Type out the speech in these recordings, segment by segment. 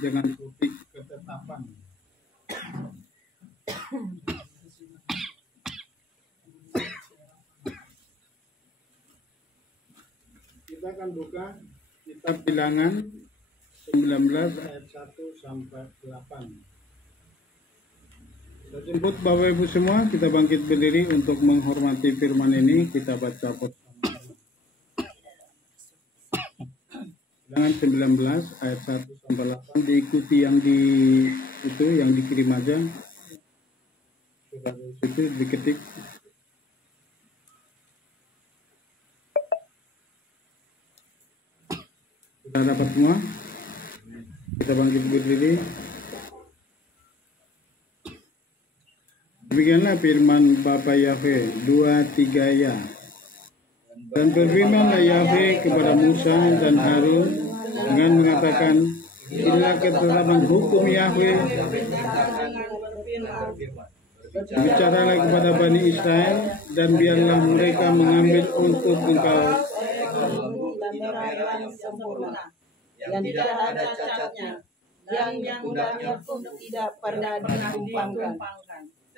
dengan topik ketetapan. Kita akan buka kitab Bilangan 19 ayat 1 sampai 8. Kita jemput Bapak Ibu semua, kita bangkit berdiri untuk menghormati firman ini. Kita baca bersama. Bilangan 19 ayat 1 sampai 8, diikuti yang yang dikirim aja. Sudah dari situ diketik. Kita dapat semua. Kita bangkit berdiri. Demikianlah firman Bapa Yahweh 2-3 ya. Dan berfirmanlah Yahweh kepada Musa dan Harun dengan mengatakan, inilah ketetapan hukum Yahweh. Bicaralah kepada Bani Israel dan biarlah mereka mengambil untuk engkau yang tidak ada cacatnya, yang pundaknya pun tidak pernah ditumpangkan.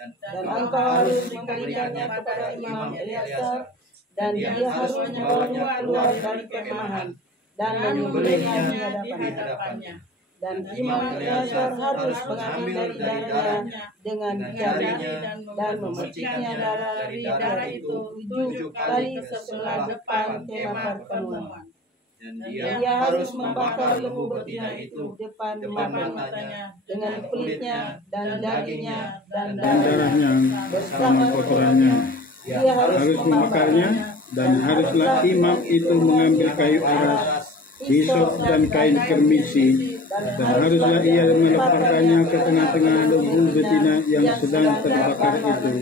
Dan engkau harus memberikannya kepada Imam Eleazar, dan dia harus membawanya keluar dari kemahan dan menyembelihnya di hadapannya. Dan Imam Eleazar harus mengambil dari darahnya dengan jarinya dan memerciknya dari darah itu 7 kali sebelah depan kemah pertemuan. Dan dia harus membakar lembu betina itu depan matanya dengan kulitnya dan dagingnya dan darahnya bersama kotorannya. Dia harus membakarnya, dan haruslah imam itu mengambil kayu aras, hisop dan kain kermisi, dan haruslah ia melemparkannya ke tengah-tengah lembu betina yang sedang terbakar itu.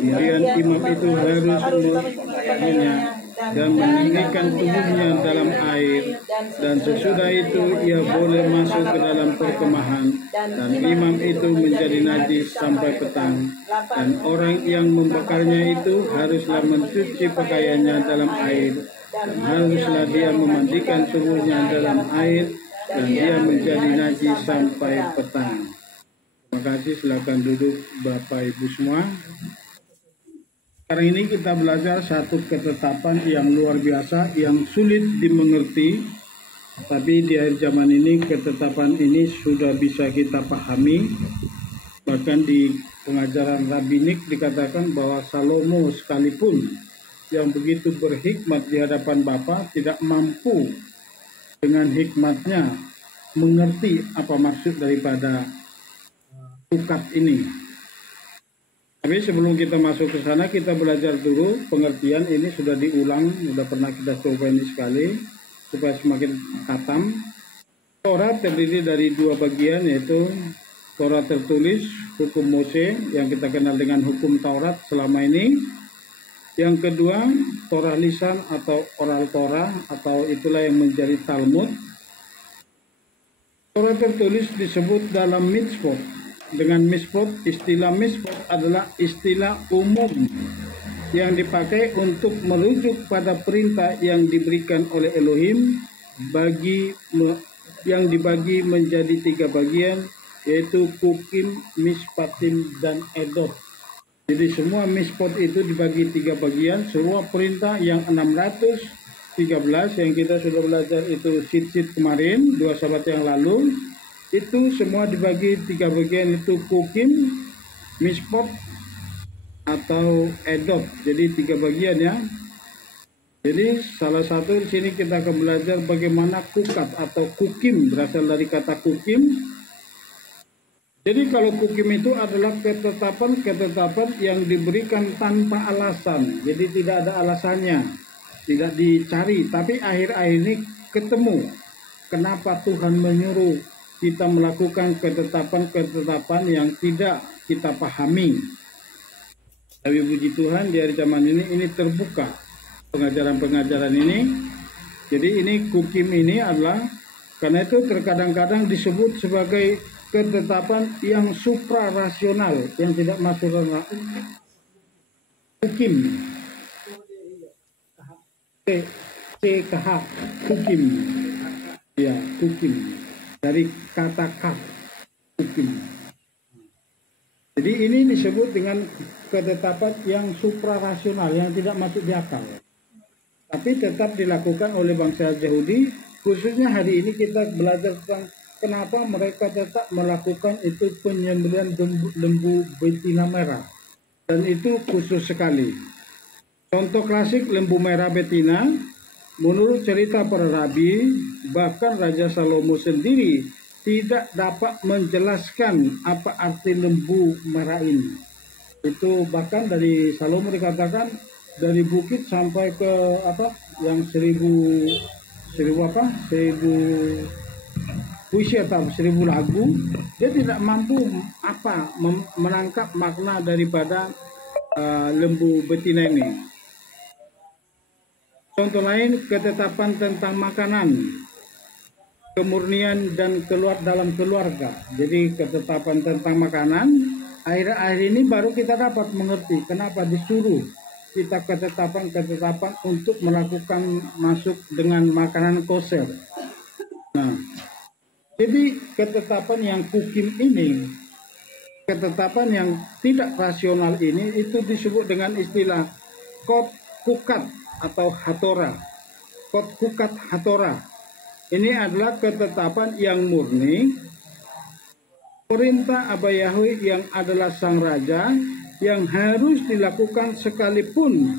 Kemudian imam itu harus mengumpulkannya dan meninggikan tubuhnya dalam air, dan sesudah itu ia boleh masuk ke dalam perkemahan, dan imam itu menjadi najis sampai petang. Dan orang yang membakarnya itu haruslah mencuci pakaiannya dalam air, dan haruslah dia memandikan tubuhnya dalam air, dan dia menjadi najis sampai petang. Terima kasih, silakan duduk Bapak Ibu semua. Sekarang ini kita belajar satu ketetapan yang luar biasa, yang sulit dimengerti, tapi di akhir zaman ini ketetapan ini sudah bisa kita pahami. Bahkan di pengajaran rabbinik dikatakan bahwa Salomo sekalipun yang begitu berhikmat di hadapan Bapa tidak mampu dengan hikmatnya mengerti apa maksud daripada ukat ini. Tapi sebelum kita masuk ke sana, kita belajar dulu pengertian ini. Sudah diulang, sudah pernah kita coba ini sekali supaya semakin khatam. Taurat terdiri dari 2 bagian, yaitu Taurat tertulis, hukum Mose yang kita kenal dengan hukum Taurat selama ini. Yang kedua, Torah lisan atau oral Torah, atau itulah yang menjadi Talmud. Taurat tertulis disebut dalam mitzvot. Dengan mitzvot, istilah mitzvot adalah istilah umum yang dipakai untuk merujuk pada perintah yang diberikan oleh Elohim yang dibagi menjadi 3 bagian, yaitu Kukim, Mishpatim, dan Edot. Jadi semua mitzvot itu dibagi 3 bagian. Semua perintah yang 613 yang kita sudah belajar itu sit-sit kemarin 2 sahabat yang lalu, itu semua dibagi 3 bagian, itu Kukim, Mishpot, atau Edot. Jadi 3 bagian ya. Jadi salah satu di sini kita akan belajar bagaimana kukat atau Kukim, berasal dari kata Kukim. Jadi kalau Kukim itu adalah ketetapan yang diberikan tanpa alasan. Jadi tidak ada alasannya, tidak dicari, tapi akhir-akhir ini ketemu. Kenapa Tuhan menyuruh kita melakukan ketetapan-ketetapan yang tidak kita pahami. Tapi puji Tuhan di hari zaman ini terbuka pengajaran-pengajaran ini. Jadi ini Kukim ini adalah, karena itu terkadang-kadang disebut sebagai ketetapan yang suprarasional, yang tidak masuk dalam Kukim. CKH, Kukim. Ya, Kukim. dari kata kaf, hukum. Jadi ini disebut dengan ketetapan yang suprarasional, yang tidak masuk di akal. Tapi tetap dilakukan oleh bangsa Yahudi. Khususnya hari ini kita belajar tentang kenapa mereka tetap melakukan itu penyembelihan lembu betina merah. Dan itu khusus sekali. Contoh klasik lembu merah betina, menurut cerita para rabi, bahkan Raja Salomo sendiri tidak dapat menjelaskan apa arti lembu merah ini. Itu bahkan dari Salomo dikatakan dari bukit sampai ke yang seribu puisi atau 1000 lagu, dia tidak mampu menangkap makna daripada lembu betina ini. Contoh lain, ketetapan tentang makanan, kemurnian dan dalam keluarga. Jadi ketetapan tentang makanan, akhir-akhir ini baru kita dapat mengerti kenapa disuruh kita ketetapan untuk melakukan masuk dengan makanan kosher. Nah, jadi ketetapan yang hukum ini, ketetapan yang tidak rasional ini, itu disebut dengan istilah kot kukat atau hatora. Kot kukat hatora. Ini adalah ketetapan yang murni, perintah Abba Yahweh yang adalah sang raja, yang harus dilakukan sekalipun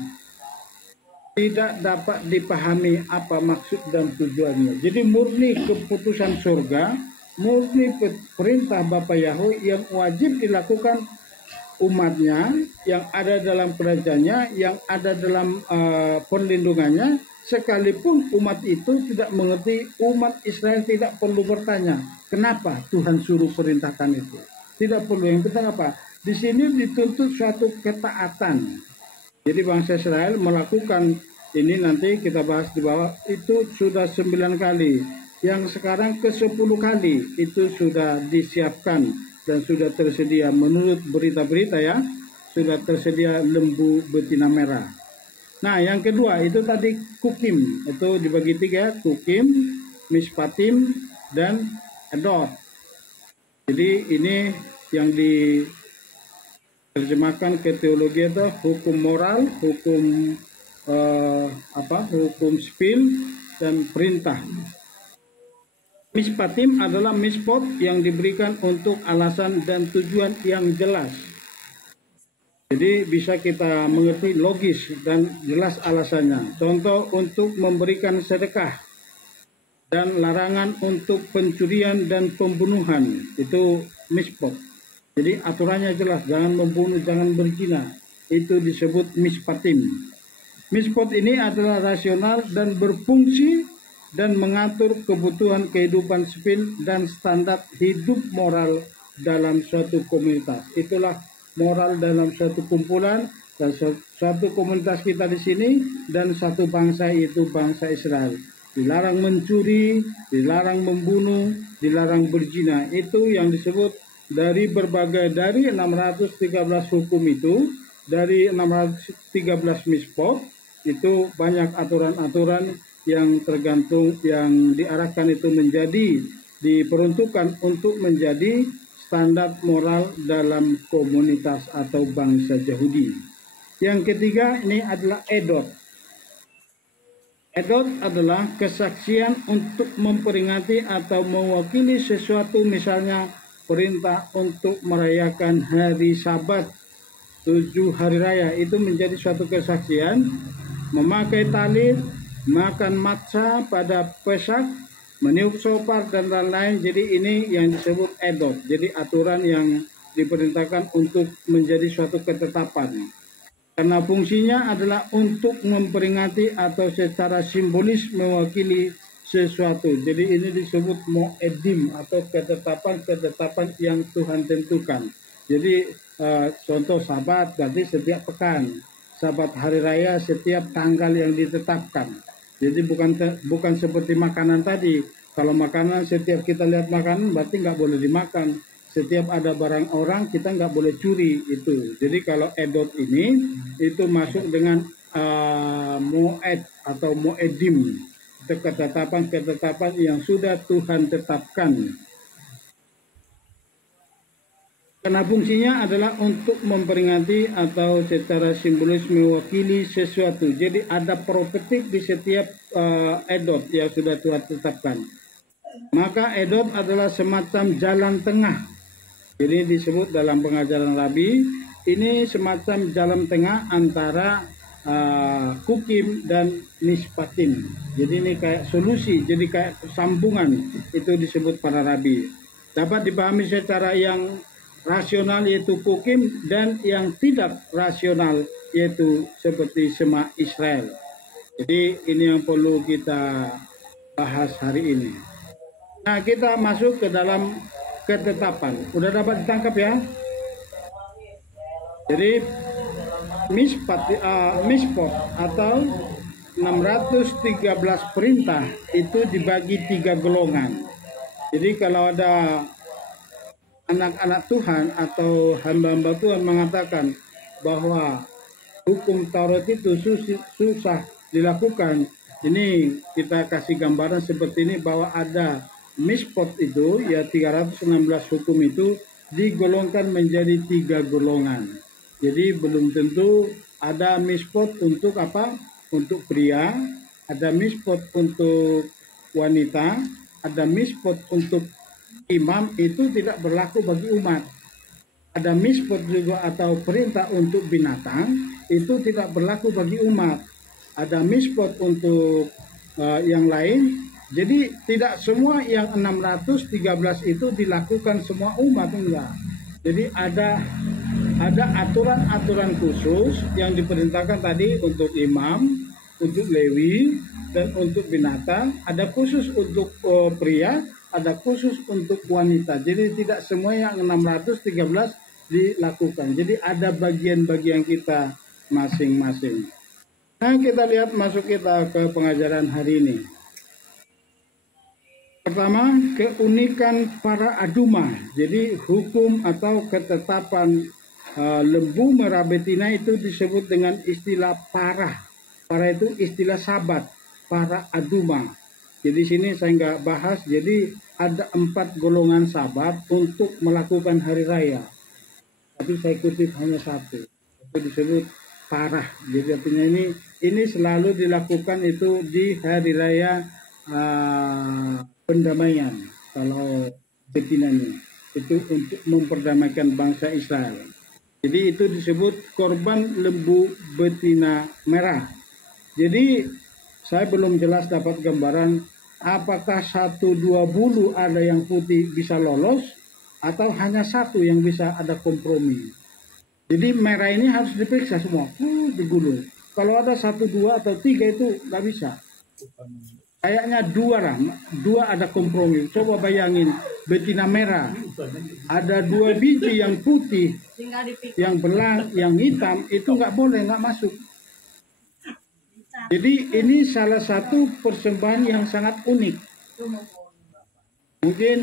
tidak dapat dipahami apa maksud dan tujuannya. Jadi murni keputusan surga, murni perintah Bapa Yahweh yang wajib dilakukan umatnya, yang ada dalam kerajaannya, yang ada dalam perlindungannya, sekalipun umat itu tidak mengerti, umat Israel tidak perlu bertanya, kenapa Tuhan suruh perintahkan itu? Tidak perlu. Yang penting apa? Di sini dituntut suatu ketaatan. Jadi bangsa Israel melakukan ini, nanti kita bahas di bawah, itu sudah 9 kali. Yang sekarang ke-10 kali itu sudah disiapkan dan sudah tersedia menurut berita-berita ya, sudah tersedia lembu betina merah. Nah, yang kedua itu tadi kukim, itu dibagi 3, kukim, mispatim, dan edot. Jadi ini yang diterjemahkan ke teologi itu hukum moral, hukum hukum spil, dan perintah. Mispatim adalah mispot yang diberikan untuk alasan dan tujuan yang jelas. Jadi bisa kita mengerti logis dan jelas alasannya. Contoh untuk memberikan sedekah dan larangan untuk pencurian dan pembunuhan, itu mispot. Jadi aturannya jelas, jangan membunuh, jangan berzina. Itu disebut mispatim. Mispot ini adalah rasional dan berfungsi dan mengatur kebutuhan kehidupan sipil dan standar hidup moral dalam suatu komunitas. Itulah moral dalam suatu kumpulan dan suatu komunitas kita di sini, dan satu bangsa, itu bangsa Israel. Dilarang mencuri, dilarang membunuh, dilarang berzina. Itu yang disebut dari 613 hukum itu, dari 613 mispot, itu banyak aturan-aturan yang tergantung, yang diarahkan itu menjadi, diperuntukkan untuk menjadi standar moral dalam komunitas atau bangsa Yahudi. Yang ketiga ini adalah edot. Edot adalah kesaksian untuk memperingati atau mewakili sesuatu, misalnya perintah untuk merayakan hari Sabat, 7 hari raya, itu menjadi suatu kesaksian. Memakai talit, makan matza pada Pesak, meniup shofar dan lain-lain. Jadi ini yang disebut edot. Jadi aturan yang diperintahkan untuk menjadi suatu ketetapan. Karena fungsinya adalah untuk memperingati atau secara simbolis mewakili sesuatu. Jadi ini disebut moedim atau ketetapan-ketetapan yang Tuhan tentukan. Jadi contoh Sabat berarti setiap pekan. Sabat hari raya setiap tanggal yang ditetapkan. Jadi bukan seperti makanan tadi. Kalau makanan setiap kita lihat makanan berarti nggak boleh dimakan. Setiap ada barang orang kita nggak boleh curi itu. Jadi kalau edot ini itu masuk dengan moed atau moedim. ketetapan-ketetapan yang sudah Tuhan tetapkan. Karena fungsinya adalah untuk memperingati atau secara simbolis mewakili sesuatu. Jadi ada profetik di setiap edot yang sudah Tuhan tetapkan. Maka edot adalah semacam jalan tengah. Jadi disebut dalam pengajaran Rabi, ini semacam jalan tengah antara kukim dan nispatin. Jadi ini kayak solusi, jadi kayak sambungan. Itu disebut para Rabi. Dapat dipahami secara yang rasional yaitu kukim, dan yang tidak rasional yaitu seperti Shema Israel. Jadi ini yang perlu kita bahas hari ini. Nah, kita masuk ke dalam ketetapan. Udah dapat ditangkap ya? Jadi mispot atau 613 perintah itu dibagi 3 golongan. Jadi kalau ada anak-anak Tuhan atau hamba-hamba Tuhan mengatakan bahwa hukum Taurat itu susah dilakukan, ini kita kasih gambaran seperti ini, bahwa ada mispot itu, ya 316 hukum itu digolongkan menjadi 3 golongan. Jadi belum tentu ada mispot untuk apa? Untuk pria, ada mispot untuk wanita, ada mispot untuk imam, itu tidak berlaku bagi umat. Ada mispot juga atau perintah untuk binatang, itu tidak berlaku bagi umat. Ada mispot untuk yang lain. Jadi tidak semua yang 613 itu dilakukan semua umat, enggak. Jadi ada aturan-aturan khusus yang diperintahkan tadi untuk imam, untuk Lewi, dan untuk binatang. Ada khusus untuk pria, ada khusus untuk wanita. Jadi tidak semua yang 613 dilakukan. Jadi ada bagian-bagian kita masing-masing. Nah, kita lihat masuk kita ke pengajaran hari ini. Pertama, keunikan para aduma. Jadi hukum atau ketetapan lembu merah betina itu disebut dengan istilah para. Para itu istilah sabat, para aduma. Jadi sini saya nggak bahas. Jadi ada 4 golongan sabat untuk melakukan hari raya. Tapi saya kutip hanya 1. Itu disebut parah. Jadi artinya ini selalu dilakukan itu di hari raya pendamaian. Kalau betina ini itu untuk memperdamaikan bangsa Israel. Jadi itu disebut korban lembu betina merah. Jadi saya belum jelas dapat gambaran apakah 1-2 bulu ada yang putih bisa lolos atau hanya 1 yang bisa ada kompromi. Jadi merah ini harus diperiksa semua, digulung. Kalau ada 1, 2 atau 3 itu nggak bisa. Kayaknya 2 lah, 2 ada kompromi. Coba bayangin betina merah, ada 2 biji yang putih, yang belang, yang hitam, itu nggak boleh, nggak masuk. Jadi ini salah satu persembahan yang sangat unik. Mungkin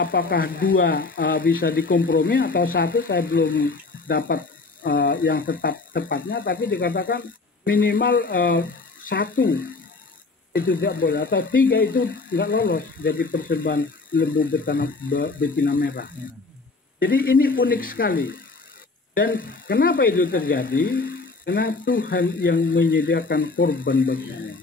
apakah 2 bisa dikompromi atau 1, saya belum dapat yang tepatnya, tapi dikatakan minimal 1 itu tidak boleh, atau 3 itu nggak lolos jadi persembahan lembu betina merah. Jadi ini unik sekali. Dan kenapa itu terjadi? Karena Tuhan yang menyediakan korban baginya.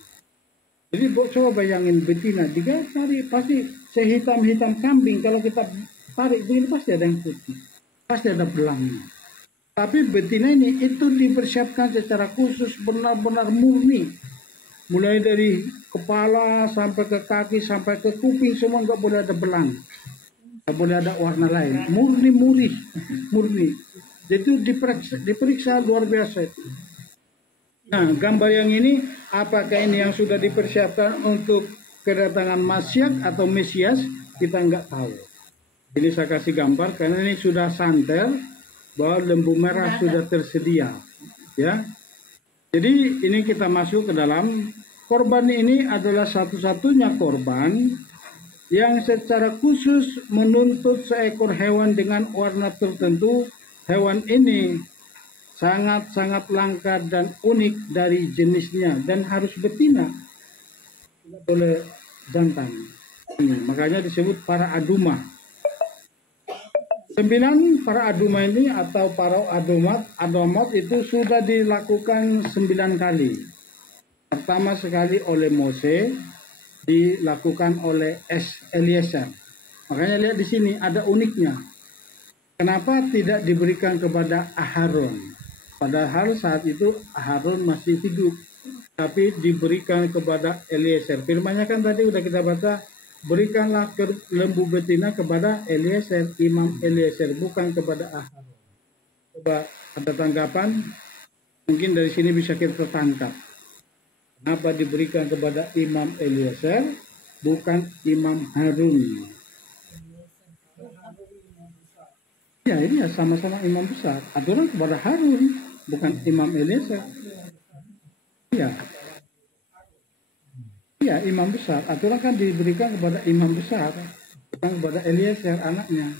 Jadi coba bayangin betina, 3 hari pasti sehitam-hitam kambing. Kalau kita tarik begini pasti ada yang putih, pasti ada belangnya. Tapi betina ini itu dipersiapkan secara khusus, benar-benar murni. Mulai dari kepala sampai ke kaki sampai ke kuping semua nggak boleh ada belang, nggak boleh ada warna lain, murni. Jadi diperiksa luar biasa. Nah, gambar yang ini apakah ini yang sudah dipersiapkan untuk kedatangan Masyiach atau Mesias, kita nggak tahu. Ini saya kasih gambar karena ini sudah santer bahwa lembu merah sudah tersedia, ya. Jadi ini kita masuk ke dalam korban. Ini adalah satu-satunya korban yang secara khusus menuntut seekor hewan dengan warna tertentu. Hewan ini sangat-sangat langka dan unik dari jenisnya dan harus betina. boleh jantan. Ini, makanya disebut para aduma. 9 para aduma ini atau para adomot itu sudah dilakukan 9 kali. Pertama sekali oleh Mose, dilakukan oleh Eliezer. Makanya lihat di sini ada uniknya. Kenapa tidak diberikan kepada Aharon? Padahal saat itu Aharon masih hidup, tapi diberikan kepada Eliezer. Firman-Nya kan tadi udah kita baca, berikanlah lembu betina kepada Eliezer, Imam Eliezer, bukan kepada Aharon. Coba ada tanggapan? Mungkin dari sini bisa kita tangkap. Kenapa diberikan kepada Imam Eliezer, bukan Imam Harun? Ya, ini ya sama-sama imam besar. Aturan kepada Harun, bukan Imam Eliezer. Iya. Iya, imam besar. Aturan kan diberikan kepada imam besar, bukan kepada Eliezer anaknya.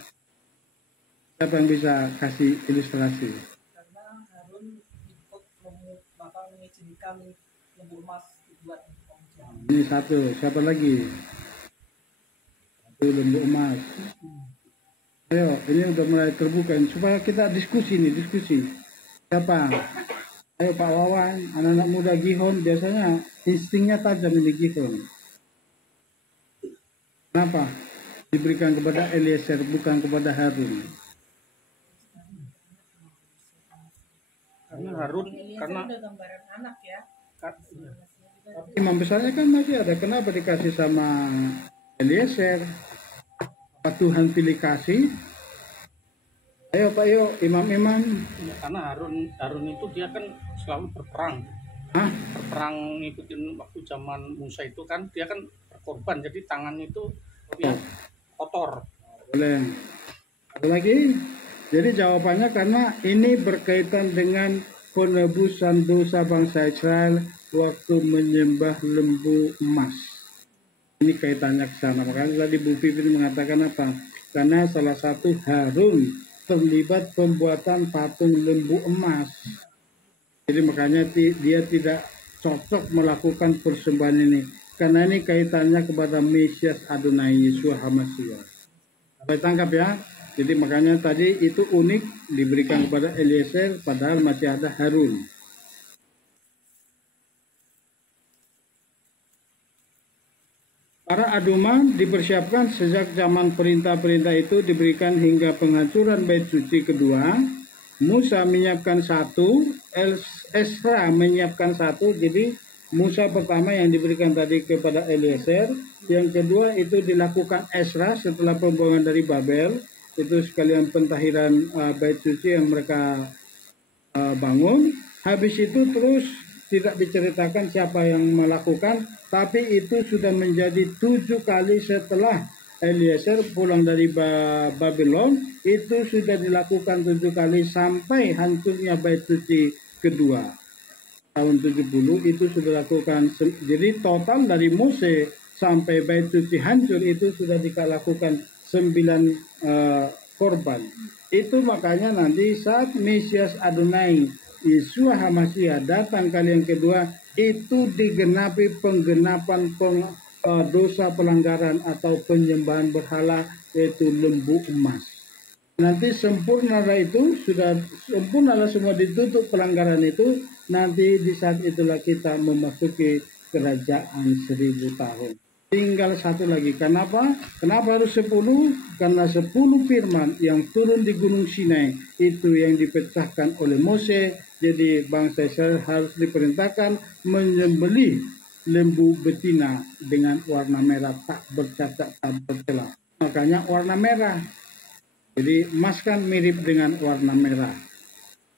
Siapa yang bisa kasih ilustrasi? Karena Harun ikut Bapak mengizinkan lembu emas dibuat pemujaan. Ini satu. Siapa lagi? Satu lembu emas. Ayo, ini udah mulai terbuka. Supaya kita diskusi nih, diskusi. Siapa? Ayo Pak Wawan, anak-anak muda Gihon biasanya instingnya tajam ini Gihon. Kenapa? Diberikan kepada Eliezer, bukan kepada Harun. Karena Harun, karena ada gambaran anak ya. Imam besarnya kan masih ada. Kenapa dikasih sama Eliezer? Apa Tuhan pilih kasih? Ayo Pak, yuk imam-imam. karena Harun itu dia kan selalu berperang. Hah? Berperang ngikutin waktu zaman Musa itu kan dia kan berkorban, jadi tangan itu dia kotor. Boleh. Ada lagi? Jadi jawabannya karena ini berkaitan dengan penebusan dosa bangsa Israel waktu menyembah lembu emas. Ini kaitannya ke sana. Makanya tadi Bu Pipin mengatakan apa? Karena salah satu Harun terlibat pembuatan patung lembu emas. Jadi makanya dia tidak cocok melakukan persembahan ini. Karena ini kaitannya kepada Mesias Adonai Yeshua HaMashiach. Sampai tangkap ya. Jadi makanya tadi itu unik diberikan kepada Eliezer padahal masih ada Harun. Para aduma dipersiapkan sejak zaman perintah-perintah itu diberikan hingga penghancuran bait suci kedua. Musa menyiapkan satu, Ezra menyiapkan satu. Jadi Musa pertama yang diberikan tadi kepada Eliezer. Yang kedua itu dilakukan Ezra setelah pembuangan dari Babel. Itu sekalian pentahiran bait suci yang mereka bangun. Habis itu terus tidak diceritakan siapa yang melakukan, tapi itu sudah menjadi 7 kali setelah Eliezer pulang dari Babylon, itu sudah dilakukan 7 kali sampai hancurnya bait suci kedua. Tahun 70 itu sudah dilakukan. Jadi total dari Mose sampai bait suci hancur itu sudah dilakukan 9 korban. Itu makanya nanti saat Mesias Adonai Yeshua HaMashiach datang kali yang kedua itu digenapi penggenapan dosa pelanggaran atau penyembahan berhala yaitu lembu emas. Nanti sempurnalah itu, sudah sempurnalah semua ditutup pelanggaran itu, nanti di saat itulah kita memasuki kerajaan 1000 tahun. Tinggal satu lagi. Kenapa? Kenapa harus 10? Karena 10 firman yang turun di Gunung Sinai itu yang dipecahkan oleh Mose. Jadi bangsa Israel harus diperintahkan menyembelih lembu betina dengan warna merah tak bercacat tak bercela. Makanya warna merah. Jadi emas kan mirip dengan warna merah.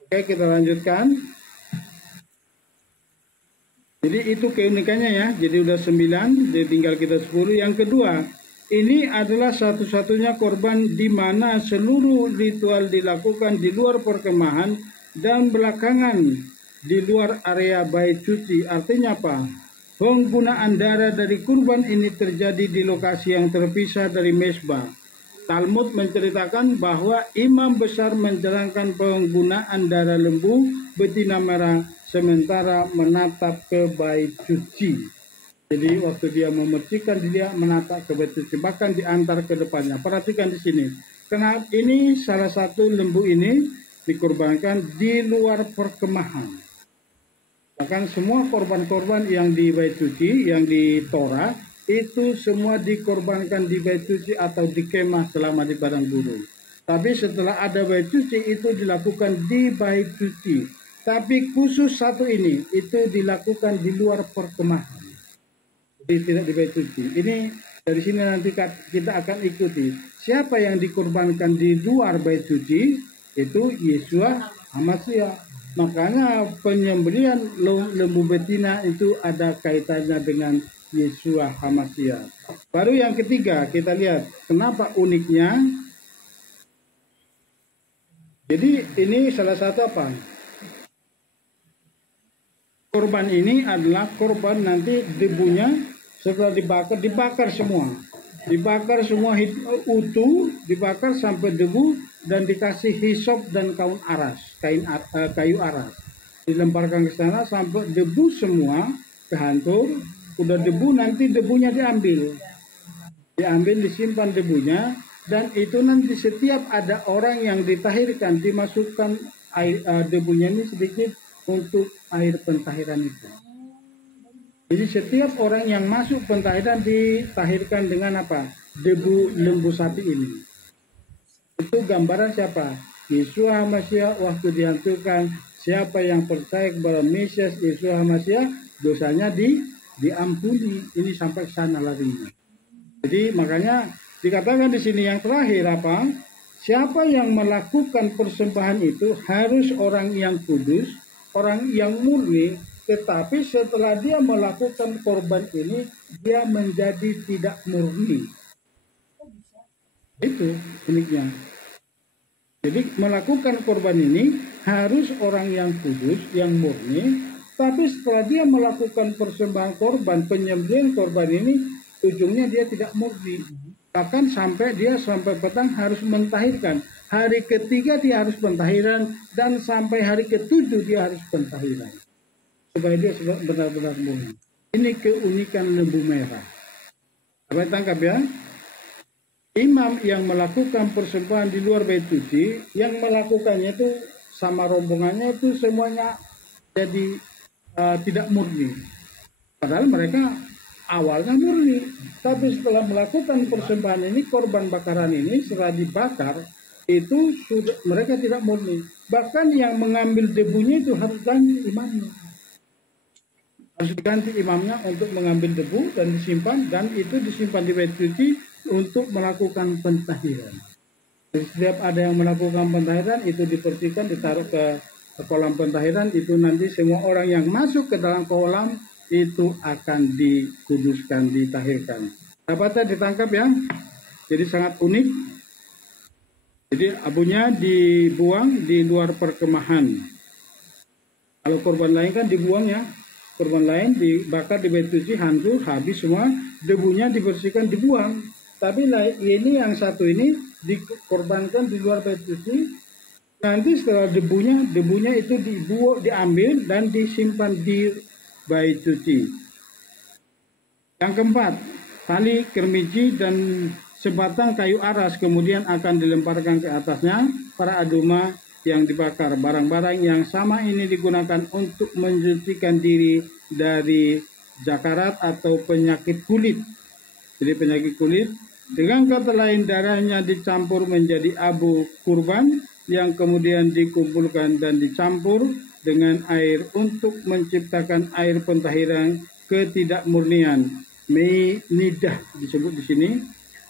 Oke, kita lanjutkan. Jadi itu keunikannya ya. Jadi udah 9, jadi tinggal kita 10. Yang kedua, ini adalah satu-satunya korban di mana seluruh ritual dilakukan di luar perkemahan dan belakangan di luar area bait suci. Artinya apa? Penggunaan darah dari kurban ini terjadi di lokasi yang terpisah dari mezbah. Talmud menceritakan bahwa imam besar menjalankan penggunaan darah lembu betina merah sementara menatap ke bait suci. Jadi waktu dia memercikan, dia menata ke bait suci, bahkan diantar ke depannya. Perhatikan di sini. Kenapa ini salah satu lembu ini dikorbankan di luar perkemahan. Bahkan semua korban-korban yang di bait suci, yang di Torah, itu semua dikorbankan di bait suci atau di kemah selama di padang gurun. Tapi setelah ada bait suci itu dilakukan di bait suci. Tapi khusus satu ini itu dilakukan di luar perkemahan. Jadi tidak di bait suci. Ini dari sini nanti kita akan ikuti. Siapa yang dikorbankan di luar bait suci itu Yeshua HaMashiach. Makanya penyembelihan lembu betina itu ada kaitannya dengan Yeshua HaMashiach. Baru yang ketiga kita lihat kenapa uniknya. Jadi ini salah satu apa? Korban ini adalah korban nanti debunya setelah dibakar semua. Dibakar semua utuh, dibakar sampai debu dan dikasih hisop dan kayu aras. Dilemparkan ke sana sampai debu semua kehantur. Udah debu nanti debunya diambil. Disimpan debunya. Dan itu nanti setiap ada orang yang ditahirkan, dimasukkan debunya ini sedikit untuk air pentahiran itu. Jadi setiap orang yang masuk pentahiran ditahirkan dengan apa? Debu lembu sapi ini. Itu gambaran siapa? Yeshua HaMashiach waktu dihancurkan. Siapa yang percaya kepada Mesias Yeshua HaMashiach, dosanya diampuni. Ini sampai sana larinya. Jadi makanya dikatakan di sini yang terakhir apa? Siapa yang melakukan persembahan itu harus orang yang kudus, orang yang murni, tetapi setelah dia melakukan korban ini, dia menjadi tidak murni. Itu uniknya. Jadi melakukan korban ini harus orang yang kudus, yang murni, tapi setelah dia melakukan persembahan korban, penyembelihan korban ini, ujungnya dia tidak murni. Bahkan sampai petang harus mentahirkan. Hari ketiga dia harus pentahiran dan sampai hari ketujuh dia harus pentahiran. Supaya dia benar-benar murni. Ini keunikan lembu merah. Apa tangkap ya? Imam yang melakukan persembahan di luar bait suci, yang melakukannya itu sama rombongannya itu semuanya jadi tidak murni. Padahal mereka awalnya murni, tapi setelah melakukan persembahan ini, korban bakaran ini setelah dibakar itu sudah mereka tidak murni. Bahkan yang mengambil debunya itu harus ganti imamnya, harus diganti imamnya untuk mengambil debu dan disimpan, dan itu disimpan di bait suci untuk melakukan pentahiran. Jadi setiap ada yang melakukan pentahiran itu dibersihkan, ditaruh ke kolam pentahiran, itu nanti semua orang yang masuk ke dalam kolam itu akan dikuduskan, ditahirkan. Dapatnya ditangkap ya. Jadi sangat unik. Jadi abunya dibuang di luar perkemahan. Kalau korban lain kan dibuang ya. Korban lain dibakar di bait suci, hancur, habis semua, debunya dibersihkan, dibuang. Tapi ini yang satu ini dikorbankan di luar bait suci. Nanti setelah debunya itu diambil dan disimpan di bait suci. Yang keempat, tali kermiji dan sebatang kayu aras kemudian akan dilemparkan ke atasnya para aduma yang dibakar. Barang-barang yang sama ini digunakan untuk mensucikan diri dari jakarat atau penyakit kulit. Jadi penyakit kulit. Dengan kata lain, darahnya dicampur menjadi abu kurban yang kemudian dikumpulkan dan dicampur dengan air untuk menciptakan air pentahiran ketidakmurnian. Nidah disebut di sini.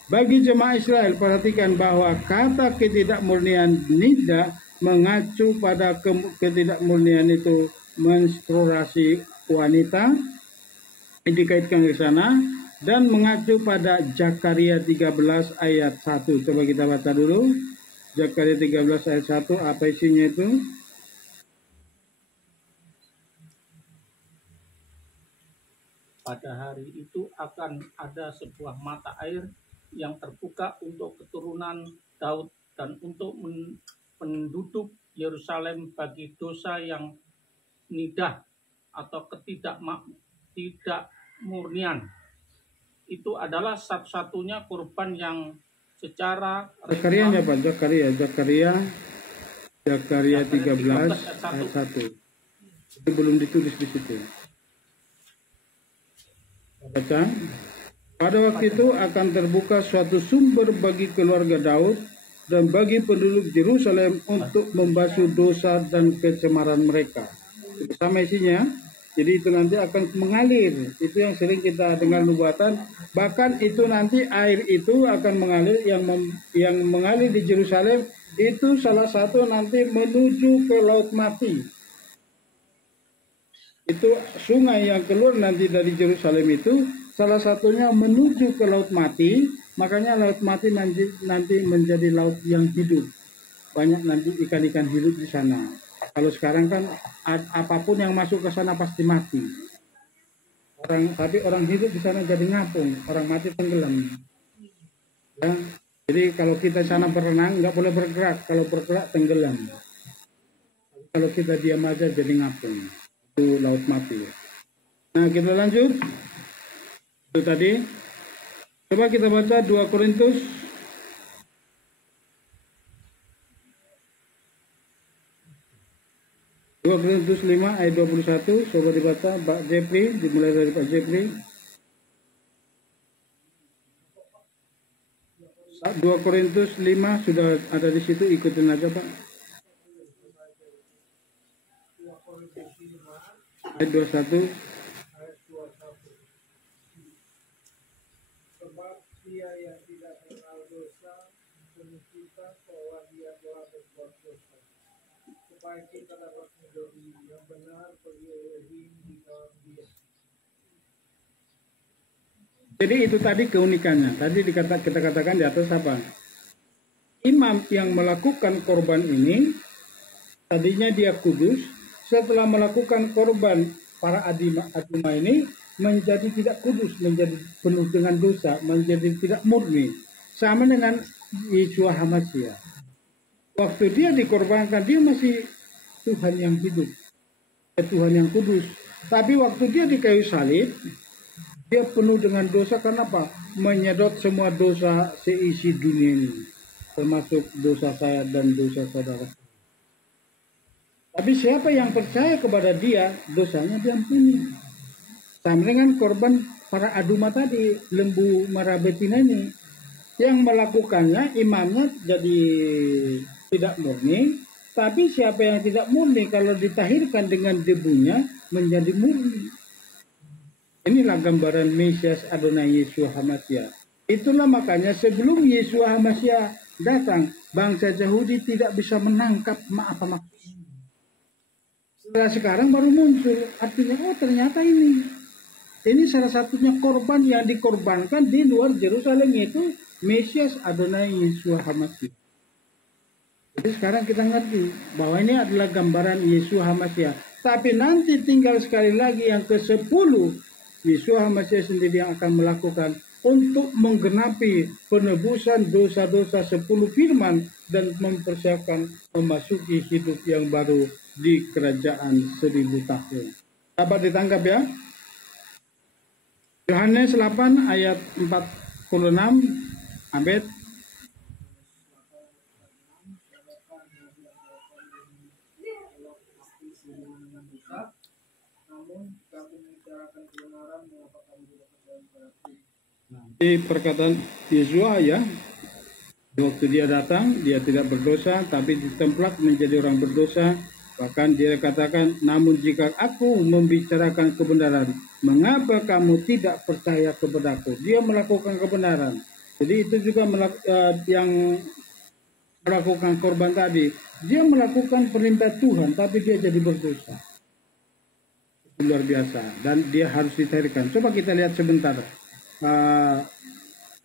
Bagi jemaah Israel, perhatikan bahwa kata ketidakmurnian nidah mengacu pada ketidakmurnian itu menstruasi wanita, dikaitkan ke sana, dan mengacu pada Zakaria 13 ayat 1. Coba kita baca dulu. Zakaria 13 ayat 1, apa isinya itu? Pada hari itu akan ada sebuah mata air yang terbuka untuk keturunan Daud dan untuk penduduk Yerusalem bagi dosa yang nidah atau tidak kemurnian. Itu adalah satu-satunya korban yang secara Zakaria Pak, Zakaria 13 ayat 1. Itu belum ditulis di situ. Baca. Pada waktu itu akan terbuka suatu sumber bagi keluarga Daud dan bagi penduduk Yerusalem untuk membasuh dosa dan kecemaran mereka. Sama isinya. Jadi itu nanti akan mengalir. Itu yang sering kita dengar nubuatan. Bahkan itu nanti air itu akan mengalir, yang mengalir di Yerusalem itu salah satu nanti menuju ke Laut Mati. Itu sungai yang keluar nanti dari Yerusalem itu salah satunya menuju ke Laut Mati. Makanya Laut Mati nanti menjadi laut yang hidup. Banyak nanti ikan-ikan hidup di sana. Kalau sekarang kan apapun yang masuk ke sana pasti mati. Tapi orang hidup di sana jadi ngapung, orang mati tenggelam. Ya, jadi kalau kita sana berenang nggak boleh bergerak, kalau bergerak tenggelam. Kalau kita diam aja jadi ngapung, itu laut mati. Nah kita lanjut. Itu tadi. Coba kita baca 2 Korintus 5 ayat 21, coba dibaca Pak Jepri, dimulai dari Pak Jepri. 2 Korintus 5 sudah ada di situ, ikutin aja Pak. Ayat 21. Sebab dia yang tidak kenal dosa menunjukkan bahwa dia telah berbuat dosa, supaya kita dapat menjadi yang benar bagi Elohim di dalam dia. Jadi itu tadi keunikannya. Tadi kita katakan di atas apa? Imam yang melakukan korban ini tadinya dia kudus, setelah melakukan korban para adima ini menjadi tidak kudus, menjadi penuh dengan dosa, menjadi tidak murni. Sama dengan Yeshua HaMashiach. Waktu dia dikorbankan, dia masih Tuhan yang hidup, Tuhan yang kudus. Tapi waktu dia di kayu salib, dia penuh dengan dosa. Karena apa? Menyedot semua dosa seisi dunia ini, termasuk dosa saya dan dosa saudara. Tapi siapa yang percaya kepada dia, dosanya diampuni. Sama dengan korban para aduma tadi, lembu merah betina ini, yang melakukannya imamnya jadi tidak murni. Tapi siapa yang tidak murni, kalau ditahirkan dengan debunya menjadi murni. Inilah gambaran Mesias Adonai Yeshua HaMashiach. Itulah makanya sebelum Yeshua HaMashiach datang, bangsa Yahudi tidak bisa menangkap apa maksudnya. Setelah sekarang baru muncul, artinya oh ternyata ini salah satunya korban yang dikorbankan di luar Yerusalem, yaitu Mesias Adonai Yeshua HaMashiach. Jadi sekarang kita ngerti bahwa ini adalah gambaran Yeshua HaMashiach. Tapi nanti tinggal sekali lagi yang ke-10, Yeshua HaMashiach sendiri yang akan melakukan untuk menggenapi penebusan dosa-dosa 10 firman dan mempersiapkan memasuki hidup yang baru di kerajaan 1000 tahun. Dapat ditangkap ya? Yohanes 8 ayat 46, Abed. Di perkataan Yeshua ya, waktu dia datang dia tidak berdosa, tapi ditemplak menjadi orang berdosa. Bahkan dia katakan, namun jika aku membicarakan kebenaran, mengapa kamu tidak percaya kepadaku? Dia melakukan kebenaran. Jadi itu juga yang melakukan korban tadi, dia melakukan perintah Tuhan, tapi dia jadi berdosa. Luar biasa, dan dia harus ditahirkan. Coba kita lihat sebentar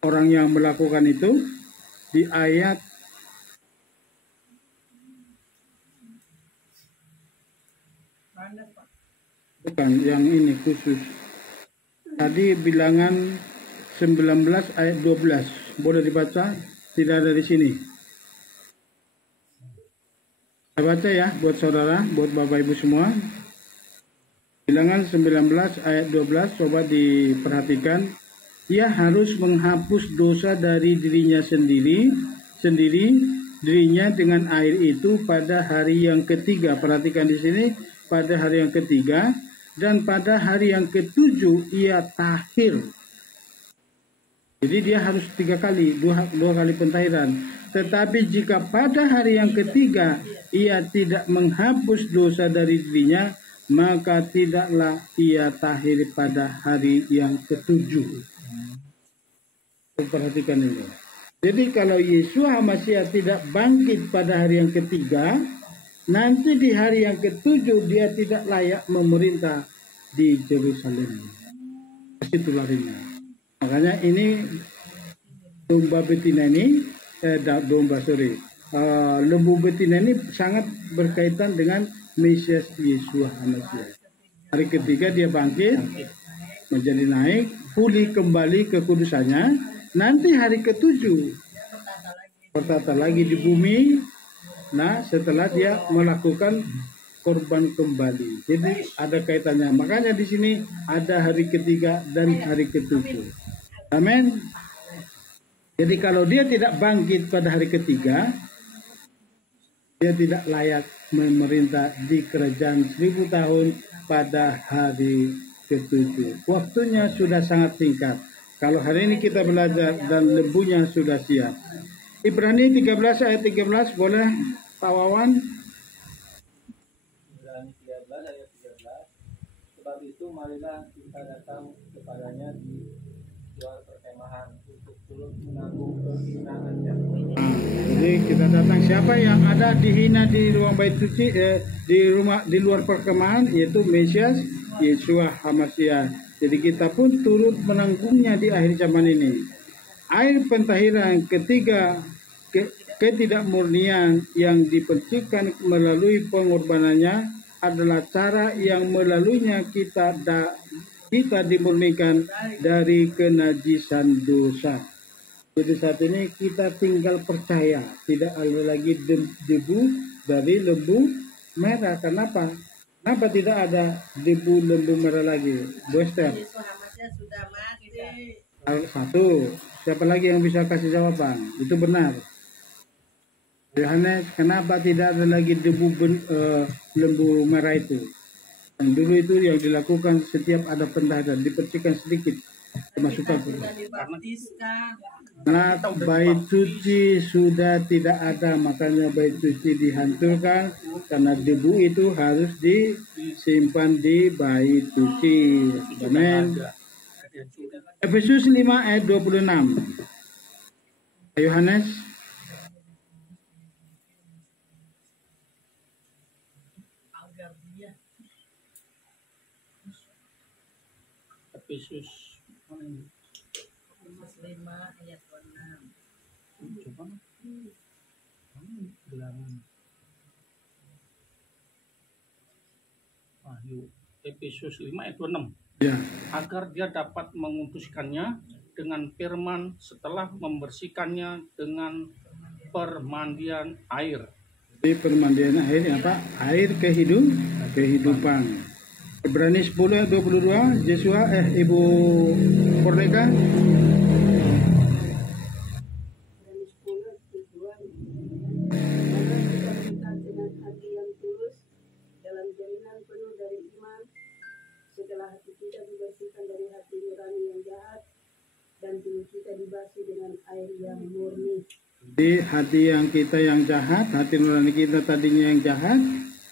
orang yang melakukan itu di ayat bukan yang ini khusus. Tadi bilangan 19 ayat 12. Boleh dibaca? Tidak ada di sini. Saya baca ya buat saudara, buat Bapak Ibu semua. Bilangan 19 ayat 12, coba diperhatikan. Ia harus menghapus dosa dari dirinya sendiri dirinya dengan air itu pada hari yang ketiga. Perhatikan di sini, pada hari yang ketiga, dan pada hari yang ketujuh ia tahir. Jadi dia harus 3 kali, dua kali pentahiran. Tetapi jika pada hari yang ketiga ia tidak menghapus dosa dari dirinya, maka tidaklah ia tahir pada hari yang ketujuh. Perhatikan ini. Jadi kalau Yesus HaMasyiah tidak bangkit pada hari yang ketiga, nanti di hari yang ketujuh dia tidak layak memerintah di Yerusalem. Itu larinya. Makanya ini domba betina ini, lembu betina ini sangat berkaitan dengan Mesias Yesus HaMasyiah. Hari ketiga dia bangkit, menjadi naik, pulih kembali ke kudusannya. Nanti hari ketujuh bertata lagi di bumi. Nah, setelah dia melakukan korban kembali. Jadi ada kaitannya. Makanya di sini ada hari ketiga dan hari ketujuh. Amin. Jadi kalau dia tidak bangkit pada hari ketiga, dia tidak layak memerintah di kerajaan 1000 tahun pada hari ketujuh. Waktunya sudah sangat singkat. Kalau hari ini kita belajar dan lembunya sudah siap. Ibrani 13 ayat 13, boleh Pak Wawan? Ibrani 13 ayat 13. Sebab itu marilah kita datang kepadanya di luar perkemahan untuk turut menanggung kehinaan-Nya. Jadi kita datang, siapa yang ada dihina di ruang bait suci, di luar perkemahan, yaitu Mesias Yesus HaMasyiah. Jadi kita pun turut menanggungnya di akhir zaman ini. Air pentahiran ketiga ketidakmurnian yang dipercikan melalui pengorbanannya adalah cara yang melaluinya kita dimurnikan dari kenajisan dosa. Jadi saat ini kita tinggal percaya, tidak ada lagi debu dari lembu merah. Kenapa? Kenapa tidak ada debu lembu merah lagi? Bu Esther. Satu. Siapa lagi yang bisa kasih jawaban? Itu benar. Yohanes, kenapa tidak ada lagi debu lembu merah itu? Dan dulu itu yang dilakukan setiap ada pentahiran, dipercikan sedikit, dimasukkan. Karena bait suci sudah tidak ada, makanya bait suci dihancurkan karena debu itu harus disimpan di bait suci. Amin. Efesus 5 ayat 26. Yohanes. Efesus 5 ayat 26. Coba bilangan Wahyu Efesus 5 ayat 26. Ya. Agar dia dapat mengutuskannya dengan firman setelah membersihkannya dengan permandian air. Jadi permandian air apa? Air kehidupan. Ibrani 10 ayat 22. Yesua, Ibu Pordeka. Jadi hati yang kita yang jahat, hati nurani kita tadinya yang jahat,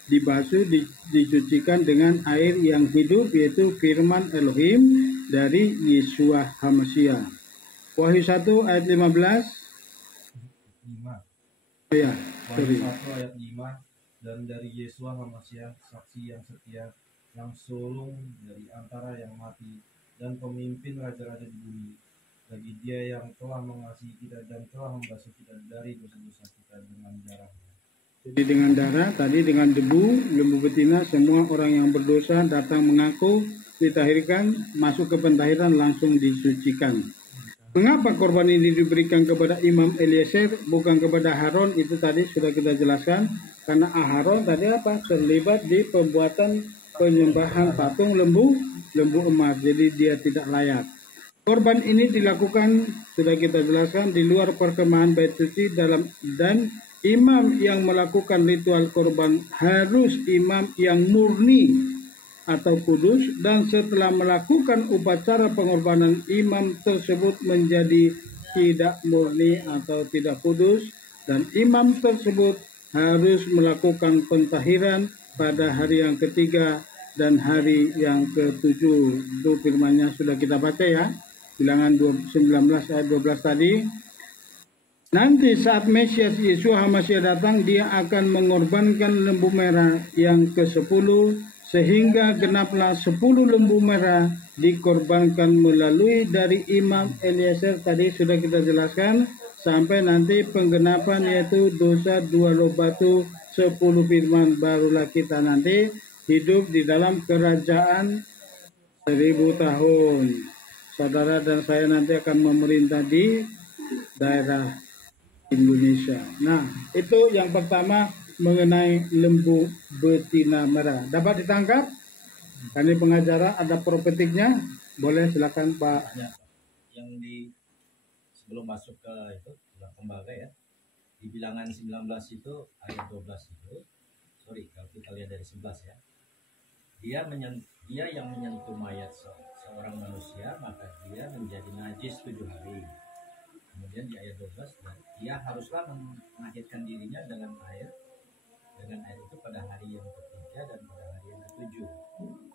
dibasuh, dicucikan dengan air yang hidup, yaitu firman Elohim dari Yesus HaMasyiah. Wahyu 1 ayat 15. 5. Ya, Wahyu 1 ayat 5. Dan dari Yesus HaMasyiah, saksi yang setia, yang sulung dari antara yang mati, dan pemimpin raja-raja di bumi, bagi dia yang telah mengasihi kita dan telah membasuh kita dari dosa-dosa kita dengan darahnya. Jadi dengan darah, tadi dengan debu, lembu betina, semua orang yang berdosa datang mengaku, ditahirkan, masuk ke pentahiran, langsung disucikan. Mengapa korban ini diberikan kepada Imam Eliezer, bukan kepada Harun? Itu tadi sudah kita jelaskan, karena Harun tadi apa? Terlibat di pembuatan penyembahan patung lembu emas, jadi dia tidak layak. Korban ini dilakukan, sudah kita jelaskan, di luar perkemahan bait suci dan imam yang melakukan ritual korban harus imam yang murni atau kudus, dan setelah melakukan upacara pengorbanan imam tersebut menjadi tidak murni atau tidak kudus, dan imam tersebut harus melakukan pentahiran pada hari yang ketiga dan hari yang ketujuh. Itu firman-Nya sudah kita baca ya, Bilangan 19 ayat 12 tadi. Nanti saat Mesias Yeshua HaMashiach datang, dia akan mengorbankan lembu merah yang ke-10, sehingga genaplah 10 lembu merah dikorbankan melalui dari Imam Eliezer, tadi sudah kita jelaskan, sampai nanti penggenapan yaitu dosa 2 loh batu 10 firman, barulah kita nanti hidup di dalam kerajaan 1000 tahun. Saudara dan saya nanti akan memerintah di daerah Indonesia. Nah, itu yang pertama mengenai lembu betina merah. Dapat ditangkap? Kami pengacara ada profetiknya. Boleh, silakan Pak. Yang di sebelum masuk ke itu lembaga ya, di Bilangan 19 itu ayat 12 itu, sorry kalau kita lihat dari 11 ya, dia yang menyentuh mayat seorang manusia, maka dia menjadi najis 7 hari. Kemudian di ayat 12, dia haruslah menahirkan dirinya dengan air itu pada hari yang ketiga dan pada hari yang ketujuh,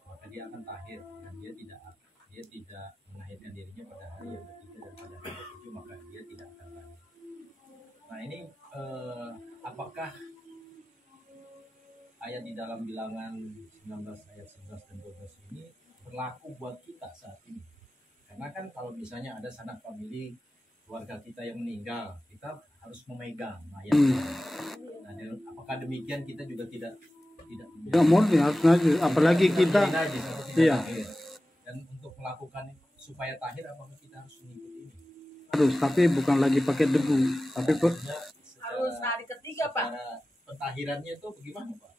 maka dia akan tahir, dan dia tidak menahirkan dirinya pada hari yang ketiga dan pada hari yang ketujuh, maka dia tidak akan tahir. Nah ini apakah ayat di dalam Bilangan 19 ayat 11 dan 12 ini berlaku buat kita saat ini? Karena kan kalau misalnya ada sanak famili keluarga kita yang meninggal, kita harus memegang mayat. Nah, apakah demikian kita juga tidak murni, harus najis, apalagi kita najis, iya. Tahir. Dan untuk melakukan supaya tahir, apakah kita harus mengikuti ini? Harus, tapi bukan lagi pakai debu, tapi Harus hari ketiga, Pak. Pentahirannya itu bagaimana, Pak?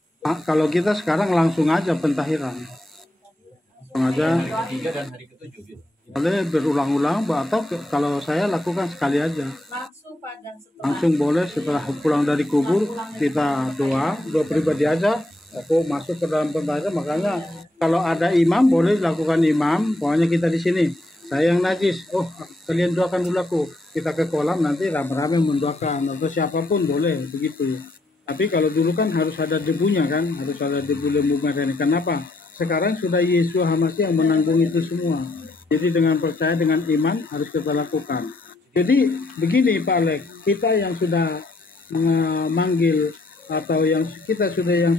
Kalau kita sekarang langsung aja pentahiran, langsung aja. Hari ketiga dan hari ketujuh gitu. Boleh berulang-ulang, atau kalau saya lakukan sekali aja. Langsung, Pak, dan setelah Langsung boleh, setelah pulang dari kubur kita doa pribadi aja. Aku masuk ke dalam pentahiran, makanya kalau ada imam boleh lakukan imam. Pokoknya kita di sini, saya yang najis, oh kalian doakan dulu aku. Kita ke kolam nanti rame-rame mendoakan, atau siapapun boleh begitu. Tapi kalau dulu kan harus ada debunya kan, harus ada debu lembu merah ini. Kenapa? Sekarang sudah Yeshua HaMashiach yang menanggung itu semua. Jadi dengan percaya, dengan iman harus kita lakukan. Jadi begini Pak Alek, kita yang sudah memanggil atau yang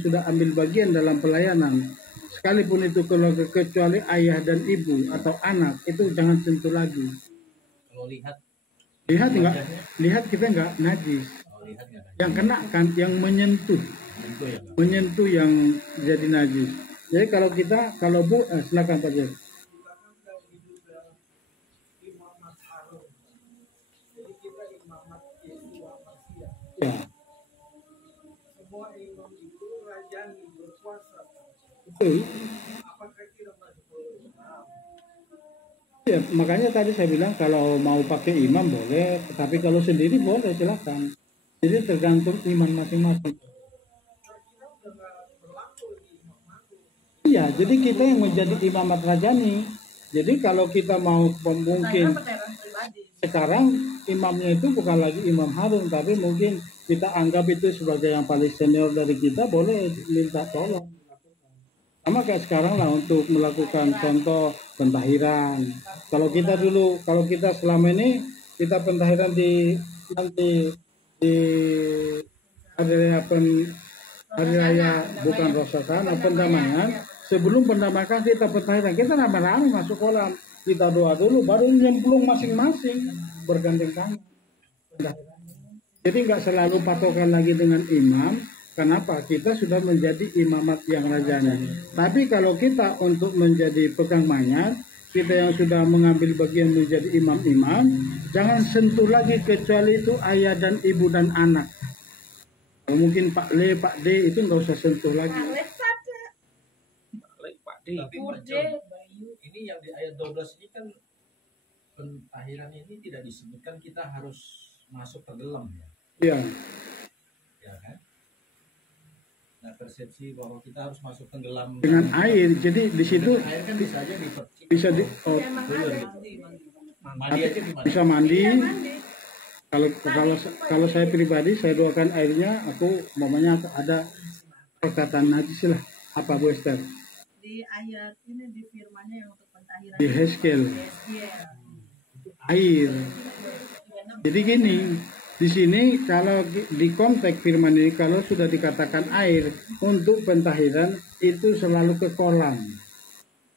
sudah ambil bagian dalam pelayanan, sekalipun itu keluarga, kecuali ayah dan ibu atau anak, itu jangan sentuh lagi. Kalau lihat kita nggak najis. lihat nggak? Yang kena kan, yang menyentuh yang jadi najis. Jadi kalau Bu, silakan Pak Jek. Ya. Semua imam itu rajani berkuasa. Betul. Apakah kita masuk Islam? Ya, makanya tadi saya bilang kalau mau pakai imam boleh, tapi kalau sendiri boleh, silakan. Jadi tergantung iman masing-masing. Iya, jadi kita yang menjadi imamat rajani. Jadi kalau kita mau mungkin sekarang imamnya itu bukan lagi Imam Harun, tapi mungkin kita anggap itu sebagai yang paling senior dari kita, boleh minta tolong. Sama kayak sekarang lah untuk melakukan contoh pentahiran. Kalau kita selama ini kita pentahiran di hari raya bukan Rosasana, pendamaian. Sebelum pendamaian kita pentahiran, kita rame-rame masuk kolam. Kita doa dulu, baru nyemplung masing-masing bergandeng tangan. Jadi nggak selalu patokan lagi dengan imam. Kenapa? Kita sudah menjadi imamat yang rajani. Tapi kalau kita untuk menjadi pegang mayat, kita yang sudah mengambil bagian menjadi imam-imam, jangan sentuh lagi kecuali itu ayah dan ibu dan anak. Kalau mungkin Pak Le, Pak D itu nggak usah sentuh lagi. Tapi Pak John, ini yang di ayat 12 ini kan pentahiran ini tidak disebutkan kita harus masuk tenggelam ya. Iya. Ya kan? Nah, persepsi bahwa kita harus masuk tenggelam Dengan air. Jadi di situ air kan bisa aja dipercik. bisa Mandi aja di mana? bisa mandi. Kalau saya pribadi saya doakan airnya, aku mamanya ada perkataan najis lah. Apa Bu Esther? Di ayat ini di firman-Nya yang untuk pentahiran. Di Heskel. Iya. Air. Jadi gini, di sini kalau di konteks firman ini kalau sudah dikatakan air untuk pentahiran itu selalu ke kolam.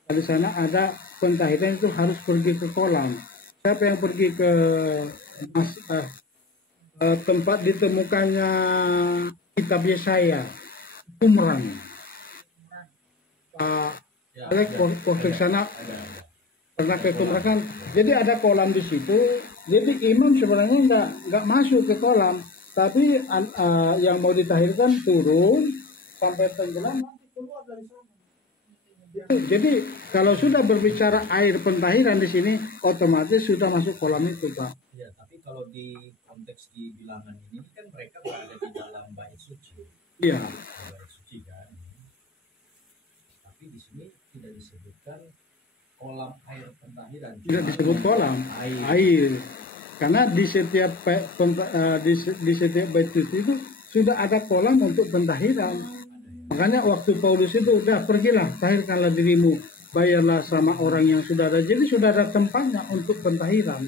Di sana ada pentahiran itu harus pergi ke kolam. Siapa yang pergi ke tempat ditemukannya kitab Yesaya, Qumran. Alex posek sana pernah ke Qumran kan. Jadi ada kolam di situ. Jadi imam sebenarnya nggak masuk ke kolam, tapi yang mau ditahirkan turun sampai tenggelam nanti keluar dari sana. Jadi kalau sudah berbicara air pentahiran di sini, otomatis sudah masuk kolam itu, Pak. Ya, tapi kalau di konteks di bilangan ini kan mereka berada di dalam bait suci. Iya. Bait suci kan. Tapi di sini tidak disebutkan kolam air pentahiran. Tidak disebut kolam, air. Karena di setiap di setiap bait suci itu sudah ada kolam untuk pentahiran. Makanya waktu Paulus itu udah pergilah, tahirkanlah dirimu, bayarlah sama orang yang sudah ada. Jadi sudah ada tempatnya untuk pentahiran.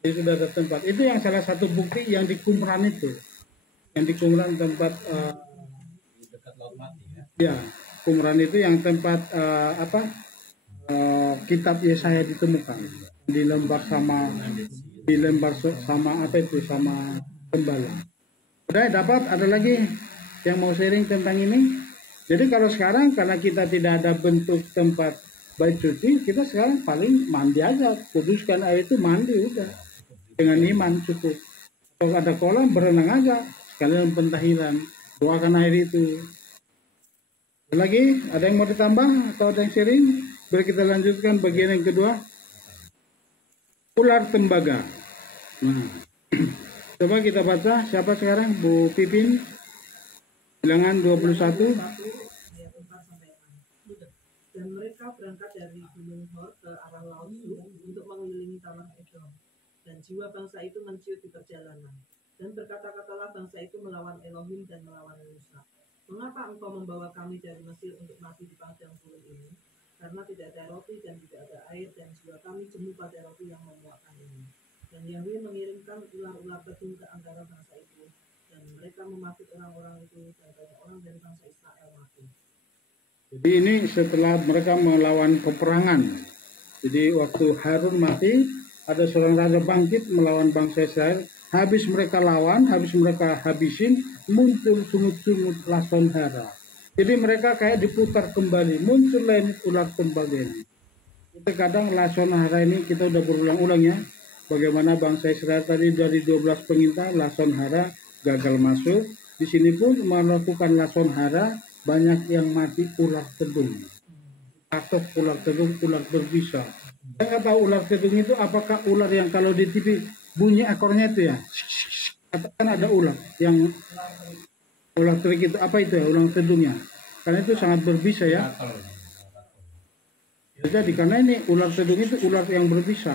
Jadi sudah ada tempat. Itu yang salah satu bukti yang di Qumran itu. Yang di Qumran tempat Di dekat Laut Mati ya. ya, Qumran itu yang tempat kitab Yesaya ditemukan. Dilembar sama apa itu, sama gembala. Udah dapat, ada lagi yang mau sharing tentang ini. Jadi kalau sekarang karena kita tidak ada bentuk tempat bait suci, kita sekarang paling mandi aja, kuduskan air itu mandi udah dengan iman cukup. Kalau ada kolam berenang aja, sekalian pentahiran, doakan air itu. Ada lagi, ada yang mau ditambah atau ada yang sharing? Biar kita lanjutkan bagian yang kedua. Ular tembaga. Nah, coba kita baca, siapa sekarang? Bu Pipin. Bilangan 21. Dan mereka berangkat dari Gunung Hor ke arah Laut Sur untuk mengelilingi tanah Edom. Dan jiwa bangsa itu menciut di perjalanan. Dan berkata-katalah bangsa itu melawan Elohim dan melawan Musa. Mengapa engkau membawa kami dari Mesir untuk mati di padang gurun ini? Karena tidak ada roti dan tidak ada air, dan jiwa kami jemu pada roti yang memuakkan ini. Dan Yahweh mengirimkan ular-ular kedung ke antara bangsa itu. Dan mereka memakut orang-orang itu, dan banyak orang dari bangsa Israel mati. Jadi ini setelah mereka melawan peperangan. Jadi waktu Harun mati, ada seorang raja bangkit melawan bangsa Israel. Habis mereka lawan, habis mereka habisin, muncul sungut-sungut lason hara. Jadi mereka kayak diputar kembali, muncul lain ular tembaga ini. Kadang lason hara ini kita udah berulang-ulang ya. Bagaimana bangsa Israel tadi dari 12 pengintai, lason hara gagal masuk. Di sini pun melakukan lason hara, banyak yang mati ular tedung. Atau ular tedung, ular berbisa. Saya nggak tahu ular tedung itu apakah ular yang kalau di TV bunyi ekornya itu ya. Kan ada ular yang ular terik itu apa itu ya, ular tedungnya. Karena itu sangat berbisa ya. Jadi karena ini ular tedung itu ular yang berbisa.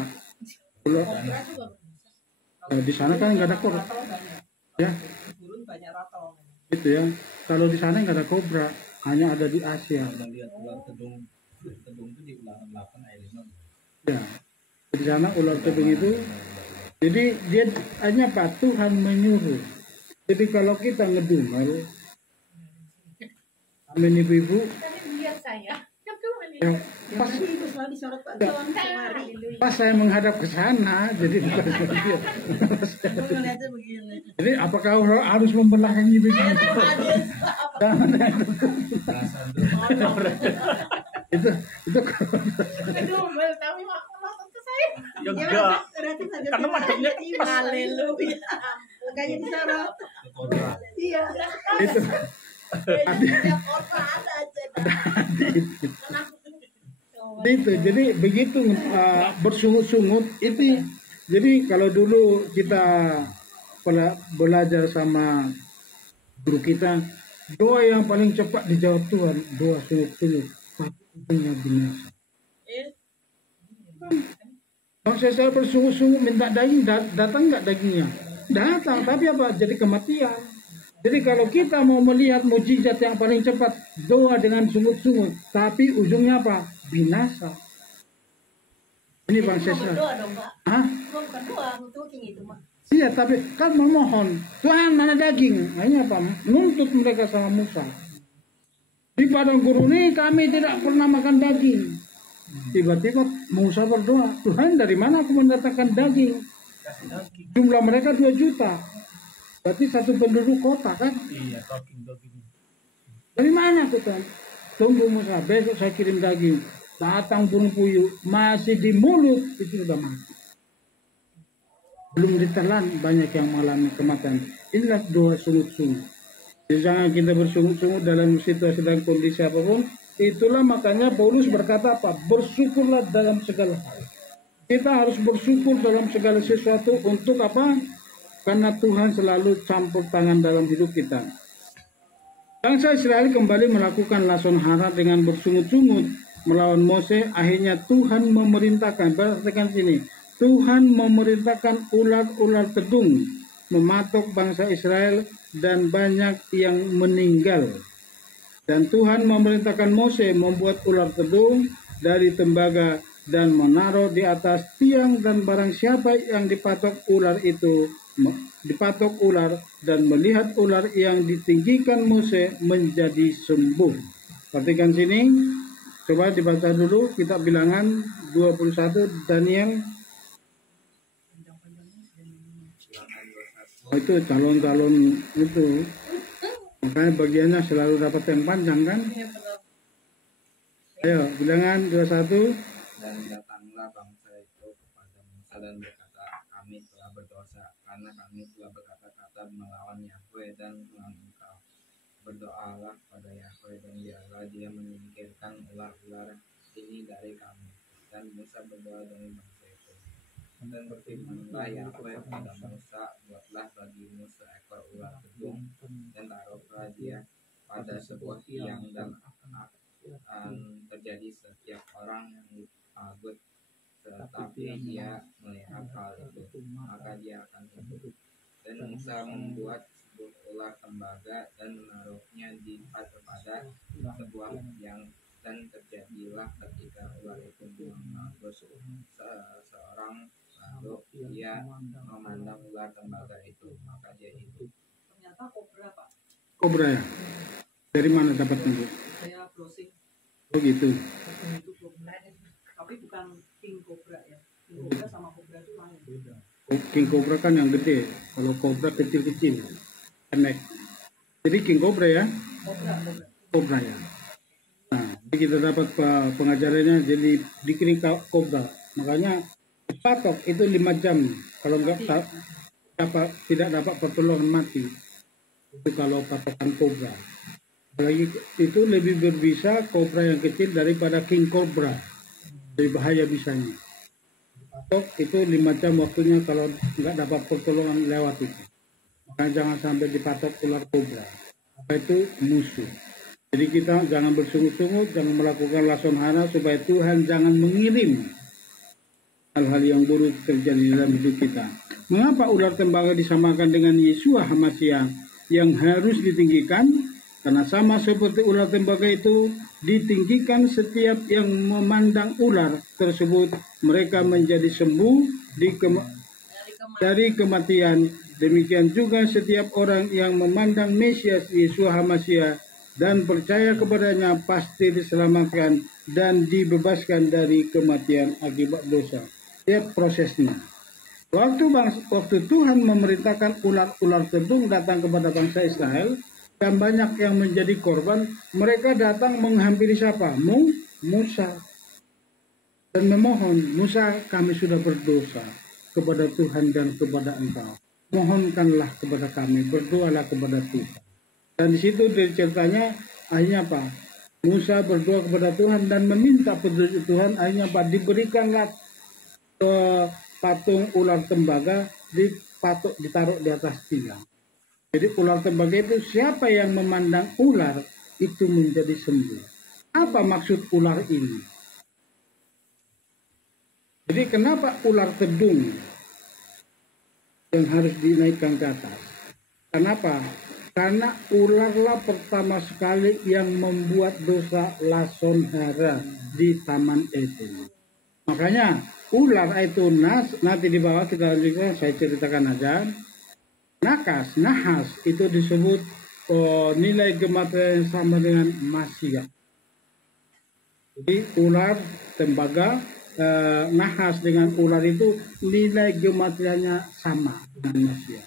Ular di sana kan nggak ada kobra. Ya. Itu ya. Kalau di sana nggak ada kobra, hanya ada di Asia. Anda lihat ular tedung itu di ulangan 8 ayat 5. Ya. Di sana ular tedung itu, jadi dia hanya Pak Tuhan menyuruh. Jadi kalau kita ngedumel, amin ibu-ibu, yang pas saya menghadap ke sana, jadi bukan dia. Jadi apakah orang harus membelakangnya begini? Jangan. itu Ya enggak. Karena madamnya pas. Haleluya. Makanya disorot. Iya. itu Setiap orang ada aja. Itu jadi begitu bersungut-sungut itu. Jadi kalau dulu kita belajar sama guru kita, doa yang paling cepat dijawab Tuhan, doa sungut-sungut, tapi ujungnya binasa. Bangsa Israel bersungut-sungut minta daging, datang nggak dagingnya? Datang, tapi apa? Jadi kematian. Jadi kalau kita mau melihat mujizat yang paling cepat, doa dengan sungut-sungut, tapi ujungnya apa? Binasa. Ini bangsa Israel. Hah? Bukan doa, talking itu mah. Iya, tapi kan memohon, Tuhan mana daging? Akhirnya apa? Nuntut mereka sama Musa. Di padang gurun ini kami tidak pernah makan daging. Tiba-tiba Musa berdoa, Tuhan dari mana aku mendatangkan daging? Jumlah mereka 2 juta. Berarti 1 penduduk kota kan? Iya, daging. Dari mana Tuhan? Tunggu Musa, besok saya kirim daging. Datang burung puyuh, masih di mulut, itu sudah mati. Belum ditelan, banyak yang mengalami kematian. Inilah doa sungut-sungut. Jadi jangan kita bersungut-sungut dalam situasi dan kondisi apapun. Itulah makanya Paulus berkata apa? Bersyukurlah dalam segala hal. Kita harus bersyukur dalam segala sesuatu untuk apa? Karena Tuhan selalu campur tangan dalam hidup kita. Bangsa Israel kembali melakukan lason hara dengan bersungut-sungut melawan Mose. Akhirnya Tuhan memerintahkan, perhatikan sini, Tuhan memerintahkan ular-ular tedung mematok bangsa Israel dan banyak yang meninggal. Dan Tuhan memerintahkan Mose membuat ular tedung dari tembaga dan menaruh di atas tiang, dan barang siapa yang dipatok ular dan melihat ular yang ditinggikan Mose menjadi sembuh. Perhatikan sini, coba dibaca dulu kitab Bilangan 21 Daniel. Itu calon-calon itu. Makanya bagiannya selalu dapat yang panjang kan? Ayo, Bilangan 21. Dan datanglah bangsa itu kepada Musa dan berkata, kami telah berdosa karena kami telah berkata-kata melawan Yahweh dan melawan engkau. Berdoalah pada Yahweh dan biarlah dia menyingkirkan ular-ular ini dari kami. Dan Musa berdoa dengan bangsa itu. Dan berfirmanlah Yahweh kepada Musa, buatlah bagimu seekor ular tedung dan taruhlah dia pada sebuah tiang, dan akan terjadi setiap orang yang dipagut, tetapi dia melihat hal itu, maka dia akan hidup. Dan Musa membuat sebuah ular tembaga dan menaruhnya di pada sebuah tiang, dan terjadilah ketika ular itu mengagut seorang, lalu dia memandang ular tembaga itu, maka dia hidup. Ternyata kobra, Pak. Kobra ya? Dari mana dapatnya Bu? Saya browsing. Oh gitu. Itu kobra. Tapi bukan king kobra ya. King kobra sama kobra itu lain. Beda. King Cobra kan yang gede. Kalau kobra kecil-kecil. Pendek. Jadi King Cobra ya? Cobra ya. Nah, jadi kita dapat pengajarannya jadi dikirim kobra. Makanya patok itu 5 jam. Kalau tidak dapat pertolongan mati. Itu kalau patokan kobra. Apalagi itu lebih berbisa kobra yang kecil daripada king cobra. Lebih bahaya bisanya. Patok itu 5 jam waktunya kalau nggak dapat pertolongan lewat itu. Makanya jangan sampai dipatok ular kobra. Apa itu? Musuh. Jadi kita jangan bersungut-sungut, jangan melakukan lason hara supaya Tuhan jangan mengirim hal-hal yang buruk terjadi dalam hidup kita. Mengapa ular tembaga disamakan dengan Yeshua HaMasyiah yang harus ditinggikan? Karena sama seperti ular tembaga itu ditinggikan, setiap yang memandang ular tersebut mereka menjadi sembuh dari kematian. Demikian juga setiap orang yang memandang Mesias Yeshua HaMasyiah dan percaya kepadanya pasti diselamatkan dan dibebaskan dari kematian akibat dosa. Lihat prosesnya. Waktu Tuhan memerintahkan ular-ular tedung datang kepada bangsa Israel dan banyak yang menjadi korban, mereka datang menghampiri siapa? Musa. Dan memohon, Musa, kami sudah berdosa kepada Tuhan dan kepada engkau. Mohonkanlah kepada kami, berdoalah kepada Tuhan. Dan di situ dari ceritanya akhirnya apa? Musa berdoa kepada Tuhan dan meminta petunjuk Tuhan. Akhirnya Pak diberikanlah patung ular tembaga ditaruh di atas tiang. Jadi ular tembaga itu siapa yang memandang ular itu menjadi sembuh. Apa maksud ular ini? Jadi kenapa ular tedung yang harus dinaikkan ke atas? Kenapa? Karena ularlah pertama sekali yang membuat dosa lason hara di Taman Eden. Makanya ular itu nanti di bawah kita lanjutkan, saya ceritakan aja. Nahas itu disebut nilai gematria yang sama dengan masia. Jadi ular tembaga, nahas dengan ular itu nilai gematrianya sama dengan masia.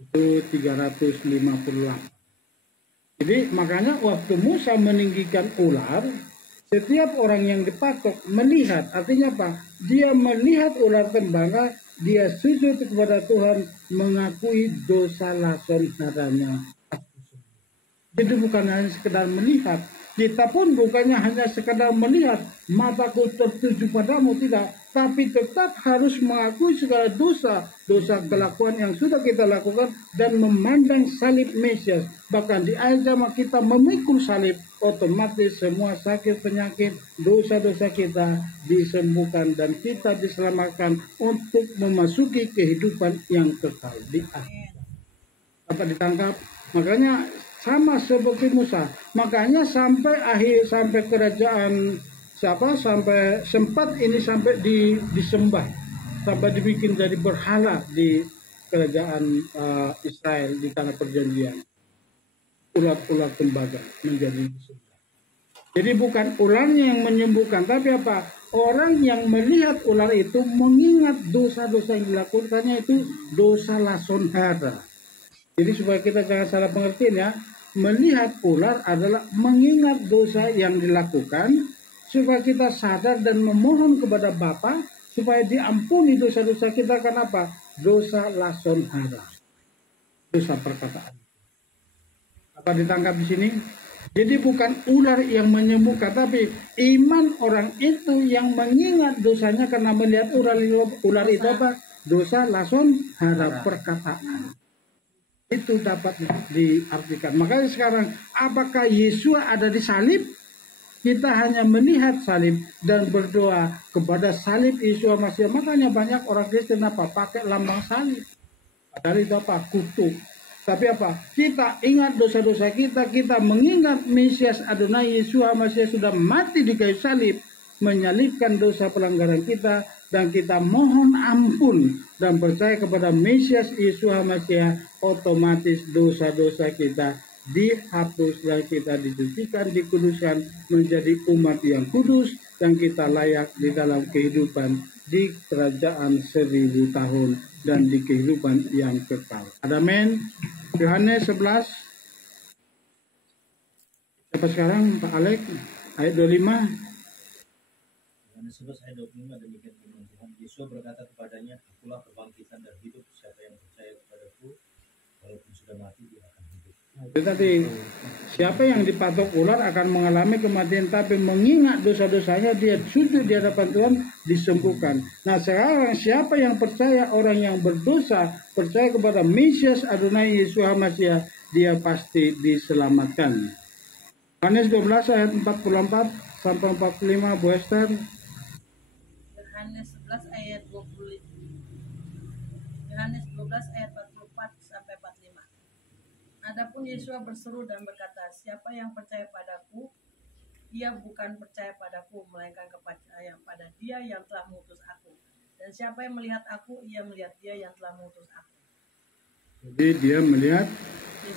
Itu 358. Jadi makanya waktu Musa meninggikan ular, setiap orang yang dipatok melihat, artinya apa? Dia melihat ular tembaga, dia sujud kepada Tuhan, mengakui dosa lason haranya. Jadi bukan hanya sekedar melihat, kita pun bukannya hanya sekedar melihat, mataku tertuju padamu, tidak. Tapi tetap harus mengakui segala dosa kelakuan yang sudah kita lakukan dan memandang salib Mesias. Bahkan di ayat zaman kita memikul salib, otomatis semua sakit penyakit, dosa-dosa kita disembuhkan dan kita diselamatkan untuk memasuki kehidupan yang kekal di akhir. Dapat ditangkap? Makanya sama seperti Musa. Makanya sampai kerajaan sampai sempat ini sampai disembah, sampai dibikin jadi berhala di kerajaan Israel di tanah perjanjian. Ular-ular tembaga menjadi disembah. Jadi bukan ularnya yang menyembuhkan, tapi apa? Orang yang melihat ular itu mengingat dosa-dosa yang dilakukannya itu dosa lason hara. Jadi supaya kita jangan salah pengertian ya, melihat ular adalah mengingat dosa yang dilakukan, supaya kita sadar dan memohon kepada Bapa supaya diampuni dosa-dosa kita. Kenapa? Dosa lason hara, dosa perkataan. Apa ditangkap di sini? Jadi bukan ular yang menyembuhkan, tapi iman orang itu yang mengingat dosanya karena melihat ular itu apa? Dosa lason hara, perkataan. Itu dapat diartikan. Makanya sekarang apakah Yesus ada di salib? Kita hanya melihat salib dan berdoa kepada salib Yesus Masih. Makanya banyak orang Kristen apa? Pakai lambang salib. Padahal itu apa? Kutuk. Tapi apa? Kita ingat dosa-dosa kita. Kita mengingat Mesias Adonai Yesus Masih sudah mati di kayu salib, menyalibkan dosa pelanggaran kita, dan kita mohon ampun dan percaya kepada Mesias Yesus Masih, otomatis dosa-dosa kita dihapus dan kita disucikan, dikuduskan menjadi umat yang kudus dan kita layak di dalam kehidupan di kerajaan 1000 tahun dan di kehidupan yang kekal. Amin. Yohanes 11. Siapa sekarang Pak Alek? Ayat 25. Yohanes 11 ayat 25 demikian firman Tuhan. Yesus berkata kepadanya, akulah kebangkitan dan hidup. Siapa yang percaya kepadaku, walaupun sudah mati dia akan hidup. Itu tadi, siapa yang dipatok ular akan mengalami kematian, tapi mengingat dosa-dosanya dia sujud di hadapan Tuhan, disembuhkan. Nah sekarang siapa yang percaya, orang yang berdosa percaya kepada Mesias Adonai Yesus Masih, dia pasti diselamatkan. Yohanes 12 ayat 44 sampai 45, Bu Esther. Yohanes 11 ayat 20. Yohanes 12 ayat 44 sampai 45. Adapun Yesus berseru dan berkata, siapa yang percaya padaku, ia bukan percaya padaku, melainkan percaya pada Dia yang telah mengutus aku. Dan siapa yang melihat aku, ia melihat Dia yang telah mengutus aku. Jadi dia melihat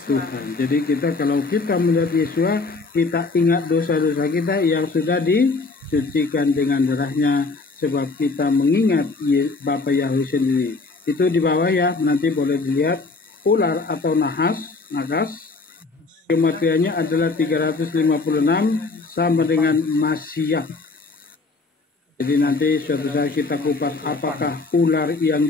Tuhan. Jadi kalau kita melihat Yesus, kita ingat dosa-dosa kita yang sudah disucikan dengan darahnya, sebab kita mengingat Bapa Yahweh sendiri. Itu di bawah ya, nanti boleh dilihat ular atau nagas, kematiannya adalah 356 sama dengan masia. Jadi nanti suatu saat kita kupas apakah ular yang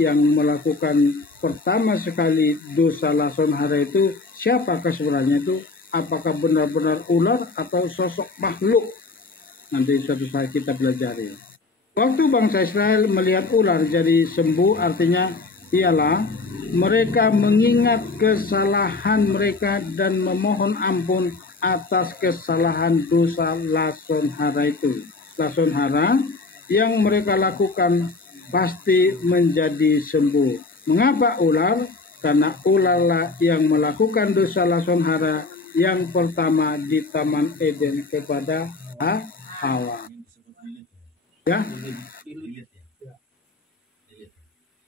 yang melakukan pertama sekali dosa lason hara itu siapakah sebenarnya itu? apakah benar-benar ular atau sosok makhluk. Nanti suatu saat kita pelajari. Waktu bangsa Israel melihat ular jadi sembuh, artinya ialah mereka mengingat kesalahan mereka dan memohon ampun atas kesalahan dosa lason hara itu. Lason hara yang mereka lakukan pasti menjadi sembuh. Mengapa ular? Karena ularlah yang melakukan dosa lason hara yang pertama di Taman Eden kepada Hawa. Ya? Lilit ya.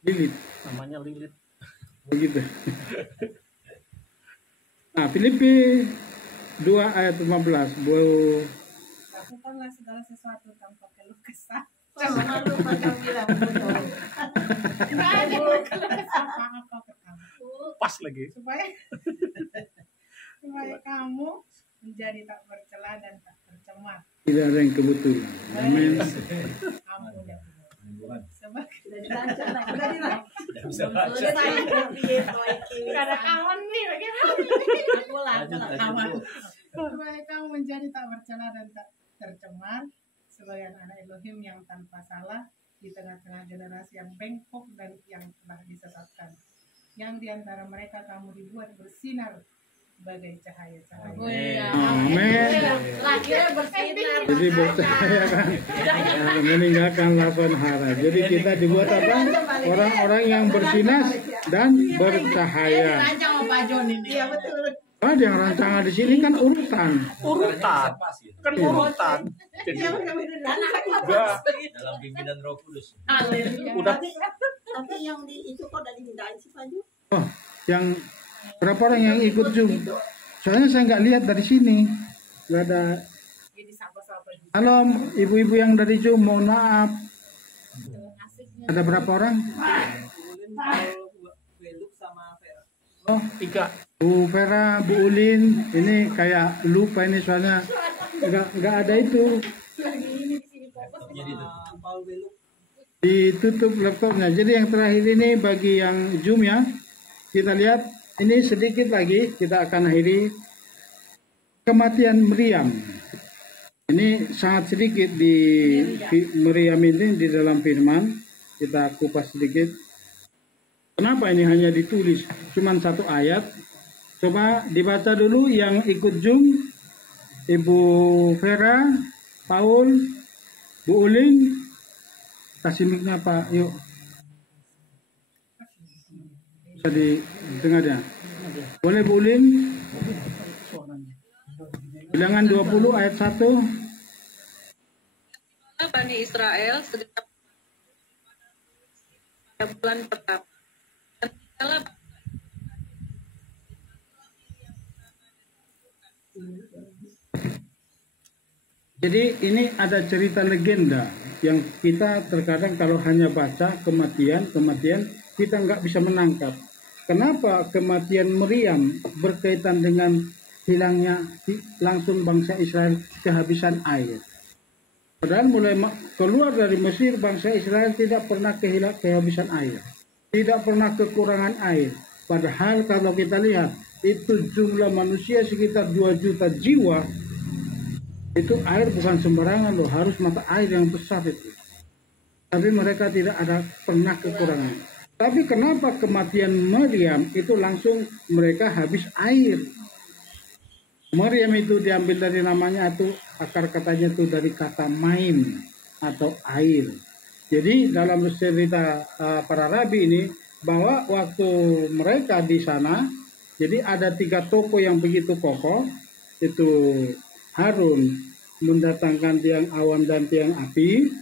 Lilit. Namanya lilit. Begitu. Nah, Filipi 2 ayat 15. Lakukanlah segala sesuatu tanpa keluh kesah. Malu pada bilang bodoh. Nggak ada keluh kesah apa ke kamu. Pas lagi. Supaya kamu menjadi tak bercela dan tak tercemar. Tidak ada yang kebetulan. Amin. Ampun ya Bukan. sebagai Sudah dirancang, sudah dirancang. Tidak bisa baca. nggak ada kawan nih bagaimana? Aku lah. Kawan. Supaya kamu menjadi tak bercela dan tak tercemar sebagai anak Elohim yang tanpa salah di tengah-tengah generasi yang bengkok dan yang telah disesatkan. Yang diantara mereka kamu dibuat bersinar sebagai cahaya-cahaya. Amin. Lahirnya bersinar. Jadi bercahaya kan, meninggalkan lason hara. Jadi kita dibuat apa? Orang-orang yang bersinar dan bercahaya. Rancang sama Pak Jon ini. Iya betul. Ada yang rancangan di sini kan urutan. Urutan. Kan urutan. Jadi Iya kami Enggak. Dalam pimpinan Roh Kudus. udah Tapi yang di itu kok udah dimintain si Paju. Oh, yang berapa orang yang ikut Zoom? Soalnya saya nggak lihat dari sini. Nggak ada. Jadi sapa-sapa juga. Halo, ibu-ibu yang dari Zoom, mohon maaf. Ada berapa orang? Oh, 3. Bu Vera, Bu Ulin, ini kayak lupa ini soalnya nggak ada itu. Laptopnya ditutup. Ditutup laptopnya. Jadi yang terakhir ini bagi yang Zoom ya, kita lihat ini sedikit lagi kita akan akhiri kematian Meriam. Ini sangat sedikit di Meriam ini di dalam firman, kita kupas sedikit. Kenapa ini hanya ditulis cuman 1 ayat? Coba dibaca dulu yang ikut Zoom, Ibu Vera, Paul, Bu Ulin, kasih mic-nya Pak, yuk. Bisa didengar ya? Boleh Bu Ulin? Bilangan 20 ayat 1. Bani Israel segenap bulan pertama. Dan tinggallah Jadi ini ada cerita legenda yang kita terkadang kalau hanya baca kematian kita nggak bisa menangkap. Kenapa kematian Meriam berkaitan dengan hilangnya langsung bangsa Israel kehabisan air? Padahal mulai keluar dari Mesir bangsa Israel tidak pernah kehabisan air, tidak pernah kekurangan air. Padahal kalau kita lihat itu jumlah manusia sekitar 2 juta jiwa. Itu air bukan sembarangan loh, harus mata air yang besar itu. Tapi mereka tidak ada pernah kekurangan. Tapi kenapa kematian Meriam itu langsung mereka habis air? Meriam itu diambil dari namanya itu, akar katanya itu dari kata maim atau air. Jadi dalam cerita para rabi ini, bahwa waktu mereka di sana, jadi ada 3 tokoh yang begitu kokoh, itu Harun mendatangkan tiang awan dan tiang api,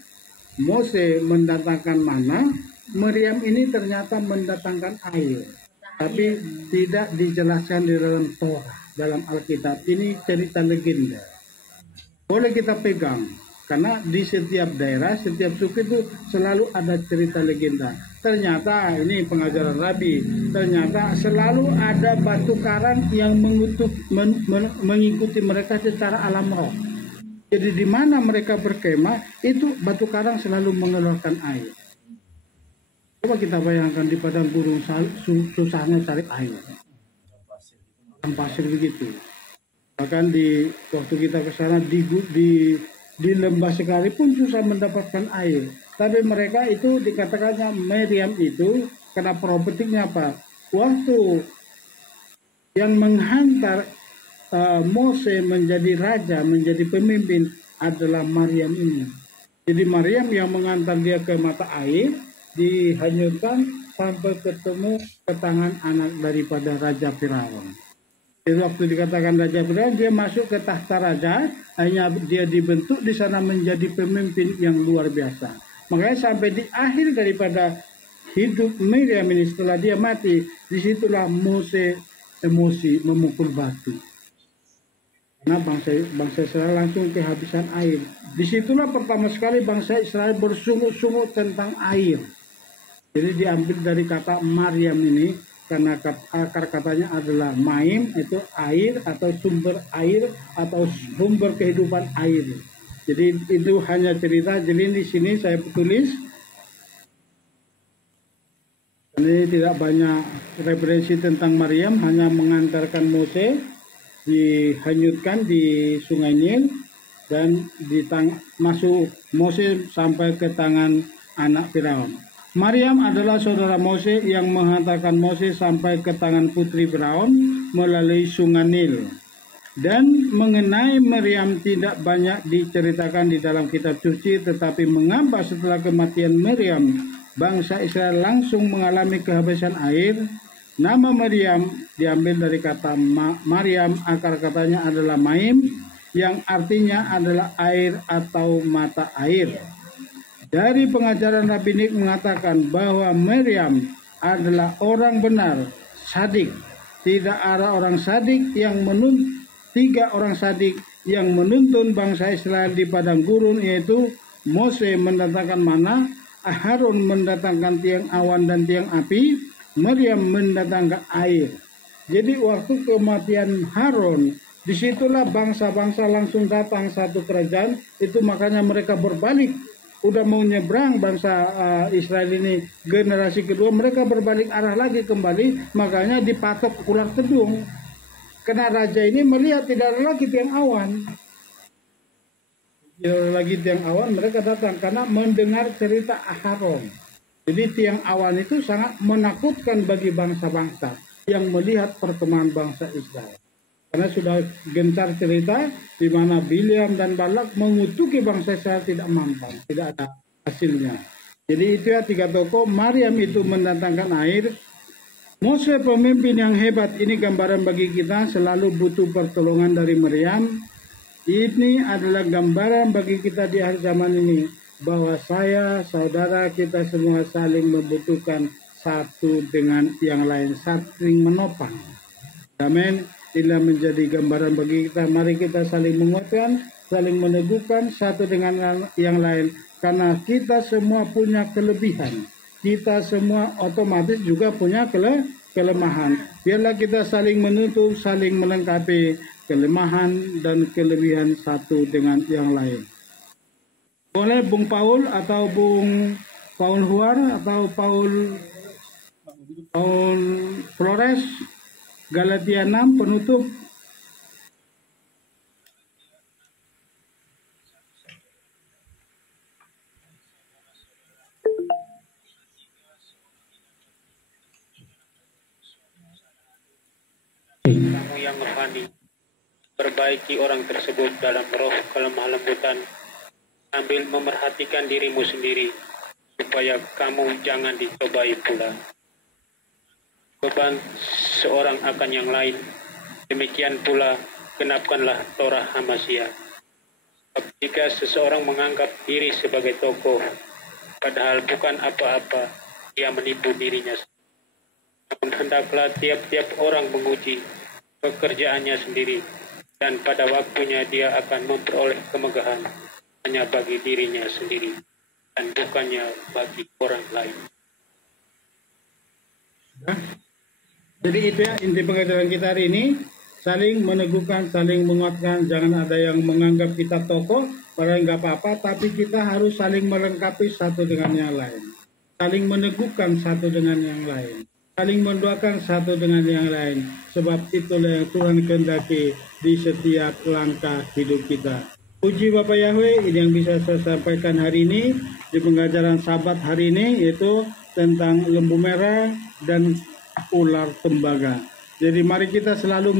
Mose mendatangkan mana, Meriam ini ternyata mendatangkan air. Tapi tidak dijelaskan di dalam Torah, dalam Alkitab. Ini cerita legenda. Boleh kita pegang, karena di setiap daerah, setiap suku itu selalu ada cerita legenda. Ternyata ini pengajaran Rabi, ternyata selalu ada batu karang yang mengikuti mereka secara alam roh. Jadi di mana mereka berkemah, itu batu karang selalu mengeluarkan air. Coba kita bayangkan di padang gurun susahnya cari air. Padang pasir begitu. Bahkan di waktu kita ke sana di lembah sekalipun susah mendapatkan air. Tapi mereka itu dikatakannya Miriam itu karena prophetiknya apa? Waktu yang menghantar Mose menjadi raja, menjadi pemimpin adalah Maryam ini. Jadi Maryam yang mengantar dia ke mata air, dihanyutkan sampai ketemu ke tangan anak daripada Raja Firaun. Jadi waktu dikatakan Raja Firaun, dia masuk ke tahta raja, hanya dia dibentuk di sana menjadi pemimpin yang luar biasa. Makanya sampai di akhir daripada hidup Miriam ini setelah dia mati, disitulah Mose emosi memukul batu. Karena bangsa Israel langsung kehabisan air. Disitulah pertama sekali bangsa Israel bersungut-sungut tentang air. Jadi diambil dari kata Maryam ini, karena akar katanya adalah maim, itu air atau sumber air atau sumber kehidupan air. Jadi itu hanya cerita. Jadi di sini saya tulis. Ini tidak banyak referensi tentang Maryam, hanya mengantarkan Mose dihanyutkan di Sungai Nil dan masuk Mose sampai ke tangan anak Firaun. Maryam adalah saudara Mose yang menghantarkan Mose sampai ke tangan putri Firaun melalui Sungai Nil. Dan mengenai Maryam tidak banyak diceritakan di dalam kitab suci, tetapi mengapa setelah kematian Maryam bangsa Israel langsung mengalami kehabisan air? Nama Maryam diambil dari kata Maryam, akar katanya adalah maim, yang artinya adalah air atau mata air. Dari pengajaran rabbinik mengatakan bahwa Maryam adalah orang benar, sadik. Tidak ada orang sadik yang tiga orang sadik yang menuntun bangsa Israel di padang gurun, yaitu Mose mendatangkan mana, Harun mendatangkan tiang awan dan tiang api, Maryam mendatangkan air. Jadi waktu kematian Harun, disitulah bangsa-bangsa langsung datang satu kerajaan, itu makanya mereka berbalik. Udah mau nyebrang bangsa Israel ini generasi kedua, mereka berbalik arah lagi kembali, makanya dipatok ular tedung. Karena raja ini melihat tidak ada lagi tiang awan. Tidak ada lagi tiang awan, mereka datang karena mendengar cerita Harun. Jadi tiang awan itu sangat menakutkan bagi bangsa-bangsa yang melihat perkembangan bangsa Israel. Karena sudah gencar cerita di mana Bileam dan Balak mengutuki bangsa Israel tidak mampan, tidak ada hasilnya. Jadi itu ya tiga tokoh. Maryam itu mendatangkan air. Mose pemimpin yang hebat, ini gambaran bagi kita selalu butuh pertolongan dari Maryam. Ini adalah gambaran bagi kita di akhir zaman ini, bahwa saya, saudara, kita semua saling membutuhkan satu dengan yang lain, saling menopang. Amin. Inilah menjadi gambaran bagi kita. Mari kita saling menguatkan, saling meneguhkan satu dengan yang lain. Karena kita semua punya kelebihan. Kita semua otomatis juga punya kelemahan. Biarlah kita saling menutup, saling melengkapi kelemahan dan kelebihan satu dengan yang lain. Boleh Bung Paul atau Bung Paul Huar atau Paul Flores, Galatia 6 penutup. Kamu yang rohani, perbaiki orang tersebut dalam roh kelemah lembutan, sambil memerhatikan dirimu sendiri, supaya kamu jangan dicobai pula. Beban seorang akan yang lain, demikian pula genapkanlah Torah Hamasya. Jika seseorang menganggap diri sebagai tokoh, padahal bukan apa-apa, dia menipu dirinya. Namun hendaklah tiap-tiap orang menguji pekerjaannya sendiri, dan pada waktunya dia akan memperoleh kemegahan hanya bagi dirinya sendiri, dan bukannya bagi orang lain. Jadi itu ya inti pengajaran kita hari ini, saling meneguhkan, saling menguatkan. Jangan ada yang menganggap kita tokoh, padahal nggak apa-apa, tapi kita harus saling melengkapi satu dengan yang lain, saling meneguhkan satu dengan yang lain. saling mendoakan satu dengan yang lain, sebab itulah yang Tuhan kehendaki di setiap langkah hidup kita. Puji Bapak Yahweh, ini yang bisa saya sampaikan hari ini di pengajaran Sabat hari ini, yaitu tentang lembu merah dan ular tembaga. Jadi mari kita selalu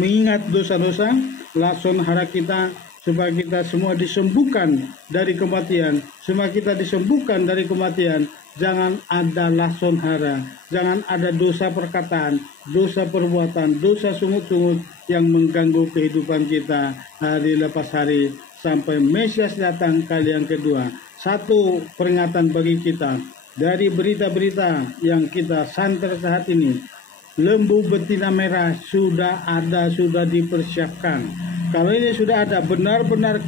mengingat dosa-dosa, lakson hara kita, supaya kita semua disembuhkan dari kematian. Semua kita disembuhkan dari kematian. Jangan ada lakson hara, jangan ada dosa perkataan, dosa perbuatan, dosa sungut-sungut yang mengganggu kehidupan kita hari lepas hari sampai Mesias datang kali yang kedua. Satu peringatan bagi kita dari berita-berita yang kita santer saat ini. Lembu betina merah sudah ada, sudah dipersiapkan. Kalau ini sudah ada, benar-benar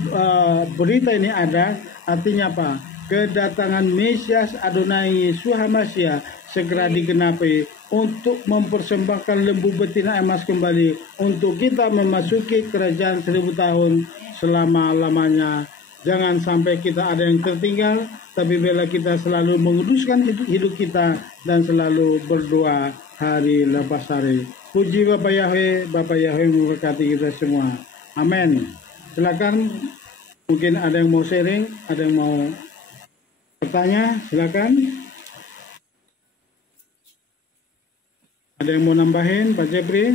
berita ini ada, artinya apa? Kedatangan Mesias Adonai Yesus HaMashiach segera digenapi untuk mempersembahkan lembu betina emas kembali untuk kita memasuki kerajaan 1000 tahun selama-lamanya. Jangan sampai kita ada yang tertinggal, tapi bila kita selalu menguduskan hidup kita dan selalu berdoa hari lepas hari. Puji Bapak Yahweh memberkati kita semua. Amin. Silakan, mungkin ada yang mau sharing, ada yang mau bertanya, silakan. Ada yang mau nambahin, Pak Jepri?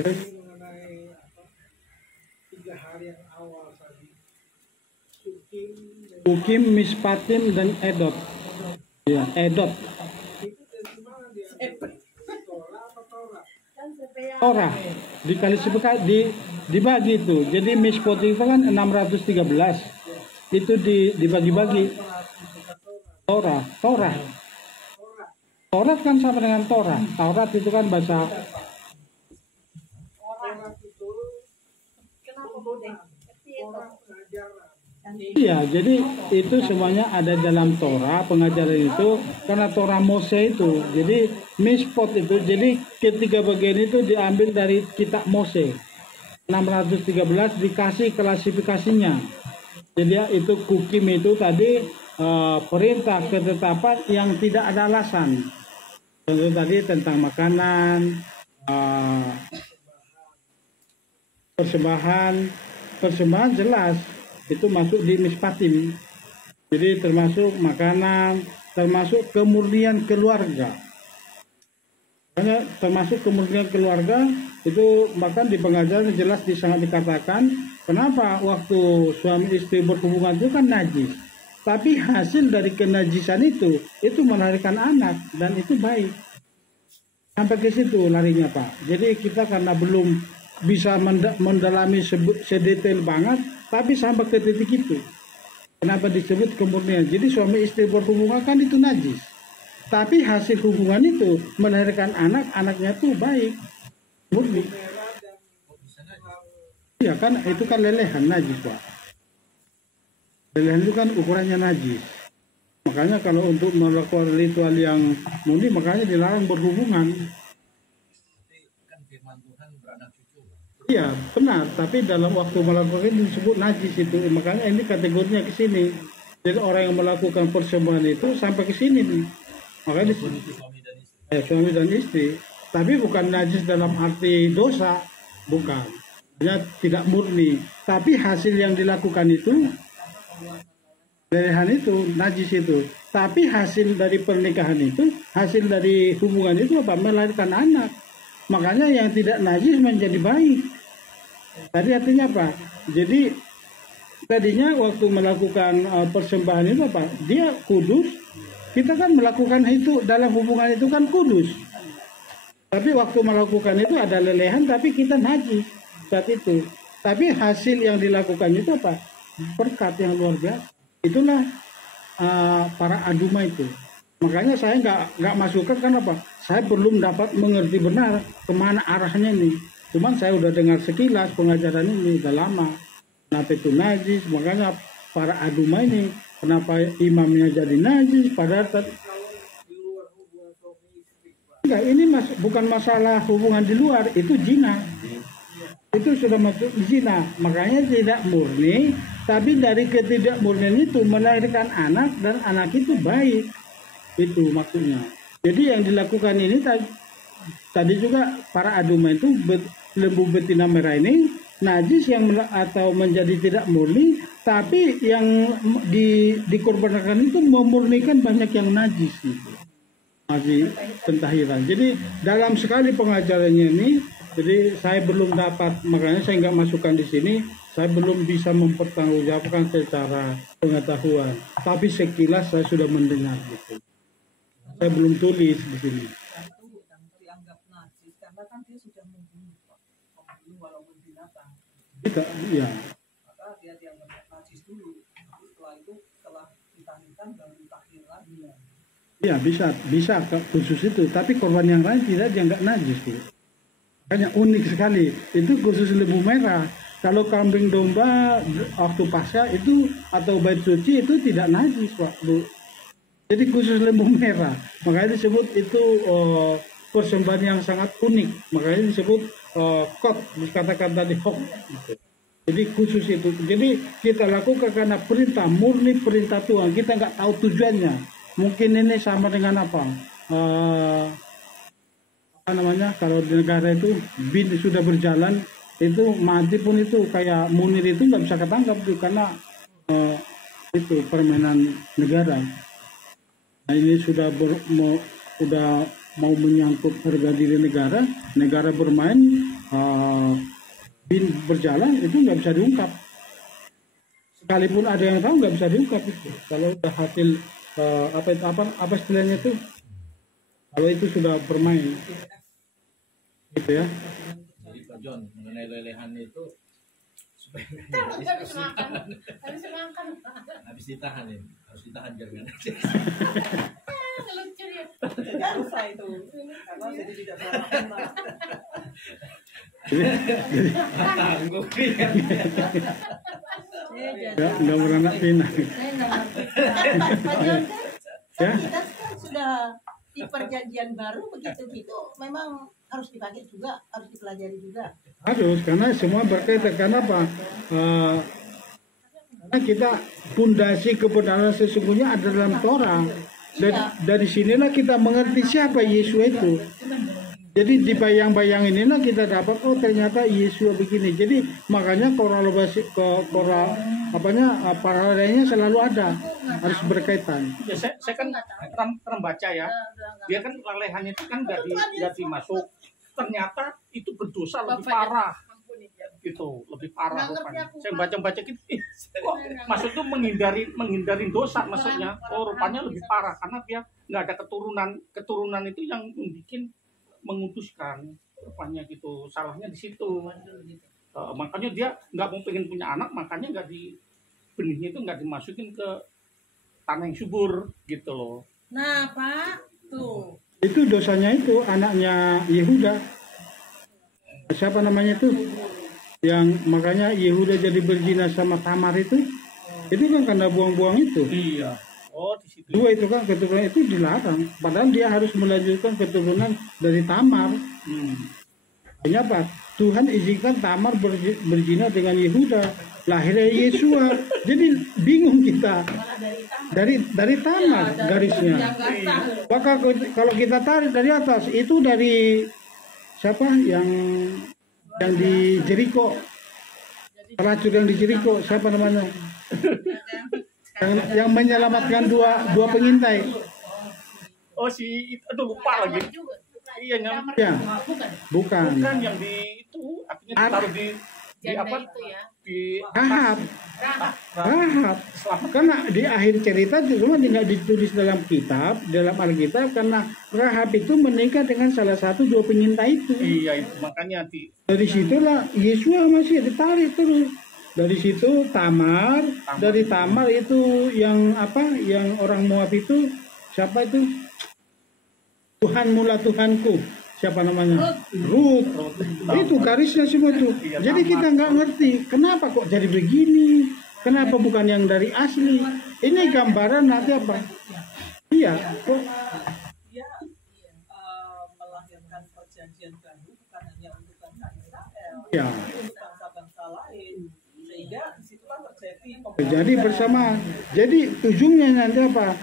Mengenai 3 hari yang awal tadi, Ukim, Mispatim, dan Edot. Ya, Edot. itu dari mana dia? Torah atau Torah? Torah dikali dibagi itu. Jadi Mispatim itu kan 613. Itu dibagi-bagi. Torah. Taurat kan sama dengan Torah. Taurat itu kan bahasa. Iya, jadi itu semuanya ada dalam Torah, pengajaran itu karena Torah Mose itu. Jadi Mispot itu, jadi ketiga bagian itu diambil dari kitab Mose. 613 dikasih klasifikasinya. Jadi itu kukim itu tadi perintah ketetapan yang tidak ada alasan. Contoh tadi tentang makanan, persembahan jelas itu masuk di Mispatim. Jadi termasuk makanan, termasuk kemurnian keluarga. Karena termasuk kemurnian keluarga itu bahkan di pengajaran jelas sangat dikatakan kenapa waktu suami istri berhubungan itu kan najis. Tapi hasil dari kenajisan itu melahirkan anak dan itu baik. Sampai ke situ larinya Pak. Jadi kita karena belum bisa mendalami sedetail banget, tapi sampai ke titik itu. Kenapa disebut kemurnian? Jadi suami istri berhubungan kan itu najis. Tapi hasil hubungan itu melahirkan anak, anaknya tuh baik, murni. Iya kan, itu kan lelehan najis Pak. Lelehan itu kan ukurannya najis. Makanya kalau untuk melakukan ritual yang murni, makanya dilarang berhubungan. Iya benar, tapi dalam waktu melakukan itu disebut najis itu, makanya ini kategorinya ke sini. Jadi orang yang melakukan persembahan itu sampai ke sini nih. Makanya suami dan istri. Tapi bukan najis dalam arti dosa, bukan. Hanya tidak murni. Tapi hasil yang dilakukan itu, lelehan itu, najis itu. Tapi hasil dari pernikahan itu, hasil dari hubungan itu apa? Melahirkan anak. Makanya yang tidak najis menjadi baik. Tadi artinya apa? Jadi tadinya waktu melakukan persembahan itu apa? Dia kudus. Kita kan melakukan itu dalam hubungan itu kan kudus. Tapi waktu melakukan itu ada lelehan, tapi kita najis saat itu. Tapi hasil yang dilakukan itu apa? Berkat yang luar biasa. Itulah para aduma itu. Makanya saya nggak masukkan kan apa? Saya belum dapat mengerti benar kemana arahnya nih. Cuman saya udah dengar sekilas pengajaran ini udah lama. Kenapa itu najis? Makanya para aduma ini, kenapa imamnya jadi najis? Padahal enggak, ini bukan masalah hubungan di luar, itu zina. itu sudah masuk zina. Makanya tidak murni, tapi dari ketidakmurnian itu melahirkan anak dan anak itu baik. Itu maksudnya. Jadi yang dilakukan ini tadi juga para aduma itu lembu betina merah ini najis yang atau menjadi tidak murni, tapi yang dikorbankan itu memurnikan banyak yang najis gitu. Masih pentahiran. Jadi dalam sekali pengajarannya ini, jadi saya belum dapat, makanya saya nggak masukkan di sini. Saya belum bisa mempertanggungjawabkan secara pengetahuan, tapi sekilas saya sudah mendengar gitu. Saya belum tulis di sini. Dianggap najis karena kan dia sudah membunuh walaupun binatang. Iya. Maka dia dianggap najis dulu. Setelah itu setelah ditahirkan baru tahir lagi. Iya bisa khusus itu, tapi korban yang lain tidak dianggap najis tuh. Makanya unik sekali, itu khusus lembu merah. Kalau kambing domba waktu pasca itu atau bait suci itu tidak najis Pak Bu. Jadi khusus lembu merah, makanya disebut itu persembahan yang sangat unik. Makanya disebut kot, dikatakan tadi hok. Gitu. Jadi khusus itu. Jadi kita lakukan karena perintah, murni perintah Tuhan. Kita nggak tahu tujuannya. Mungkin ini sama dengan apa? Apa namanya? Kalau di negara itu bin sudah berjalan, itu mati pun itu kayak Munir itu nggak bisa ketangkap tuh karena itu permainan negara. Nah ini sudah mau menyangkut harga diri negara, negara bermain, bin berjalan itu nggak bisa diungkap. Sekalipun ada yang tahu nggak bisa diungkap itu. Kalau udah hasil apa istilahnya itu? Kalau itu sudah bermain, gitu ya. Jadi Pak John mengenai lelehan itu supaya habis ditahan ya, harus ditahan jangan. Tidak usah itu karena jadi tidak salah. Tangguh Nggak beranak pinak. Ya? Kita kan sudah di perjanjian baru begitu memang harus dipakai juga, harus dipelajari juga. Harus, karena semua berkaitan. Karena apa? Karena kita pondasi kebenaran sesungguhnya ada dalam Torah. Dari sinilah kita mengerti siapa Yesus itu. Jadi di bayang-bayang inilah kita dapat, oh ternyata Yesus begini. Jadi makanya paralelnya selalu ada, harus berkaitan. Ya, saya kan pernah baca ya, dia kan lelehan itu kan nggak dimasuk. Ternyata itu berdosa lebih parah, gitu, lebih parah rupanya. Saya baca gitu, kok maksud itu menghindari dosa maksudnya. Oh rupanya lebih parah karena dia nggak ada keturunan itu yang membuat mengutuskan rupanya gitu, salahnya di situ. Makanya dia nggak mau pengen punya anak, makanya nggak benihnya itu nggak dimasukin ke tanah yang subur gitu loh. Nah Pak, tuh. Itu dosanya itu anaknya Yehuda. Siapa namanya itu? Yang makanya Yehuda jadi berzina sama Tamar itu kan karena buang-buang itu. Iya. Oh, di situ. Dua itu kan keturunan itu dilarang. Padahal dia harus melanjutkan keturunan dari Tamar. Hanya apa? Tuhan izinkan Tamar berzina dengan Yehuda. Lahirnya Yesua. Jadi bingung kita. Dari Tamar garisnya. Maka kalau kita tarik dari atas itu dari siapa yang di Jeriko? Pelacur yang di Jeriko siapa namanya? Yang menyelamatkan dua pengintai. Oh aduh lupa lagi. Iya ya, bukan yang di itu artinya ditaruh di apa? Itu ya. Di Rahab. Karena di akhir cerita cuma tidak ditulis dalam Alkitab karena Rahab itu menikah dengan salah satu dua pengintai itu. Iya itu makanya dari situlah Yesus masih ditarik terus. Dari situ Tamar, dari Tamar itu yang orang Moab itu siapa itu? Tuhan mula Tuhanku, siapa namanya? Ruth. Itu garisnya semua itu. Jadi kita nggak ngerti kenapa kok jadi begini, kenapa bukan yang dari asli. Ini gambaran nanti apa? Iya, kok Dia melahirkan perjanjian baru bukan hanya untuk bangsa Israel, Ya. bangsa-bangsa lain, sehingga disitulah terjadi Jadi bersama. Jadi ujungnya nanti apa?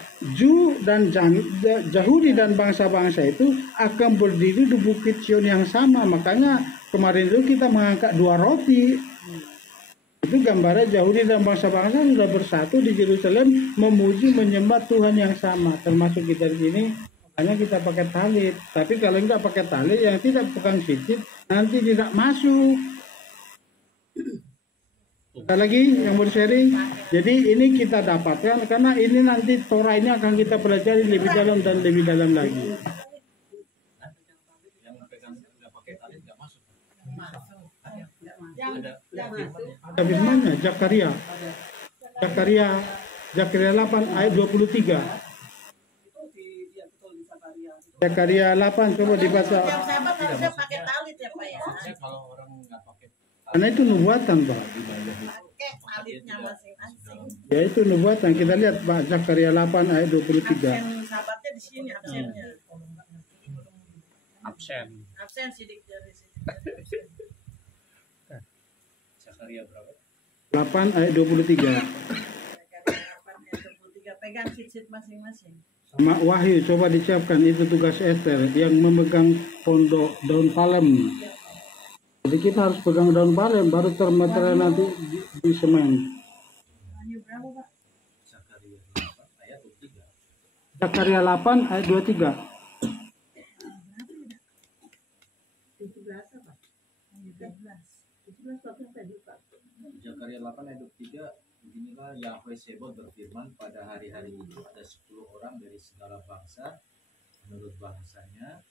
Yahudi dan bangsa-bangsa itu akan berdiri di Bukit Sion yang sama. Makanya kemarin itu kita mengangkat 2 roti. Itu gambaran Yahudi dan bangsa-bangsa sudah bersatu di Yerusalem memuji menyembah Tuhan yang sama. Termasuk kita di sini. Hanya kita pakai talit. Tapi kalau enggak pakai talit yang tidak pegang sitip nanti tidak masuk. Ada lagi yang mau sharing. Jadi ini kita dapatkan karena ini nanti Torah ini akan kita pelajari lebih dalam dan lebih dalam lagi. Yang pegang nggak pakai tali nggak masuk. Ada firman-nya Zakaria 8 ayat 23. Zakaria 8 coba dibaca. Yang sahabat harusnya pakai talit ya Pak ya. Maksudnya kalau orang nggak pakai Karena itu nubuatan, Pak. Pakai talitnya masing-masing. Ya itu nubuatan. Kita lihat Pak Zakaria 8 ayat 23. Absen sahabatnya di sini absennya. Absen sidik dari sini. Zakaria berapa? 8 ayat 23. Pegang sit-sit masing-masing. Sama Wahyu coba disiapkan itu tugas Esther yang memegang pondok daun palem. Jadi kita harus pegang daun palem baru termeterai nanti di semen. Zakaria 8 ayat 23. Zakaria 8 ayat 23. Beginilah Yahweh Sebot berfirman, pada hari-hari itu ada 10 orang dari segala bangsa menurut bahasanya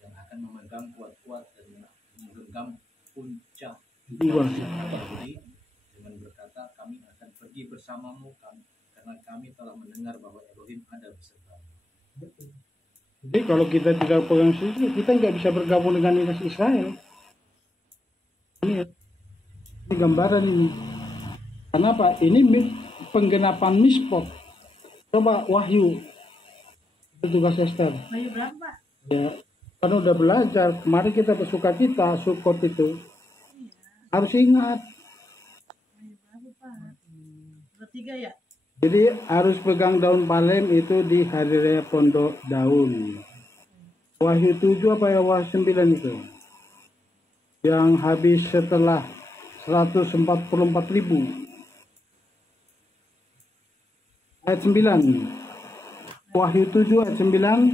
yang akan memegang kuat-kuat dan menggenggam puncak Yahudi dengan berkata, kami akan pergi bersamamu karena kami telah mendengar bahwa Elohim ada besertamu. Jadi kalau kita tidak pegang situ, kita nggak bisa bergabung dengan Israel. Ini gambaran ini. Kenapa? Ini penggenapan mispot. Coba Wahyu. Itu tugas Esther. Wahyu berapa? Ya, kan udah belajar. Kemarin kita bersuka cita, Sukot itu. Harus ingat. Wahyu berapa Pak? 3 ya? Jadi harus pegang daun palem itu di hari raya pondok daun. Wahyu 7 apa ya Wahyu 9 itu? Yang habis setelah 144.000. Ayat 9. Wahyu 7 ayat 9. Ayat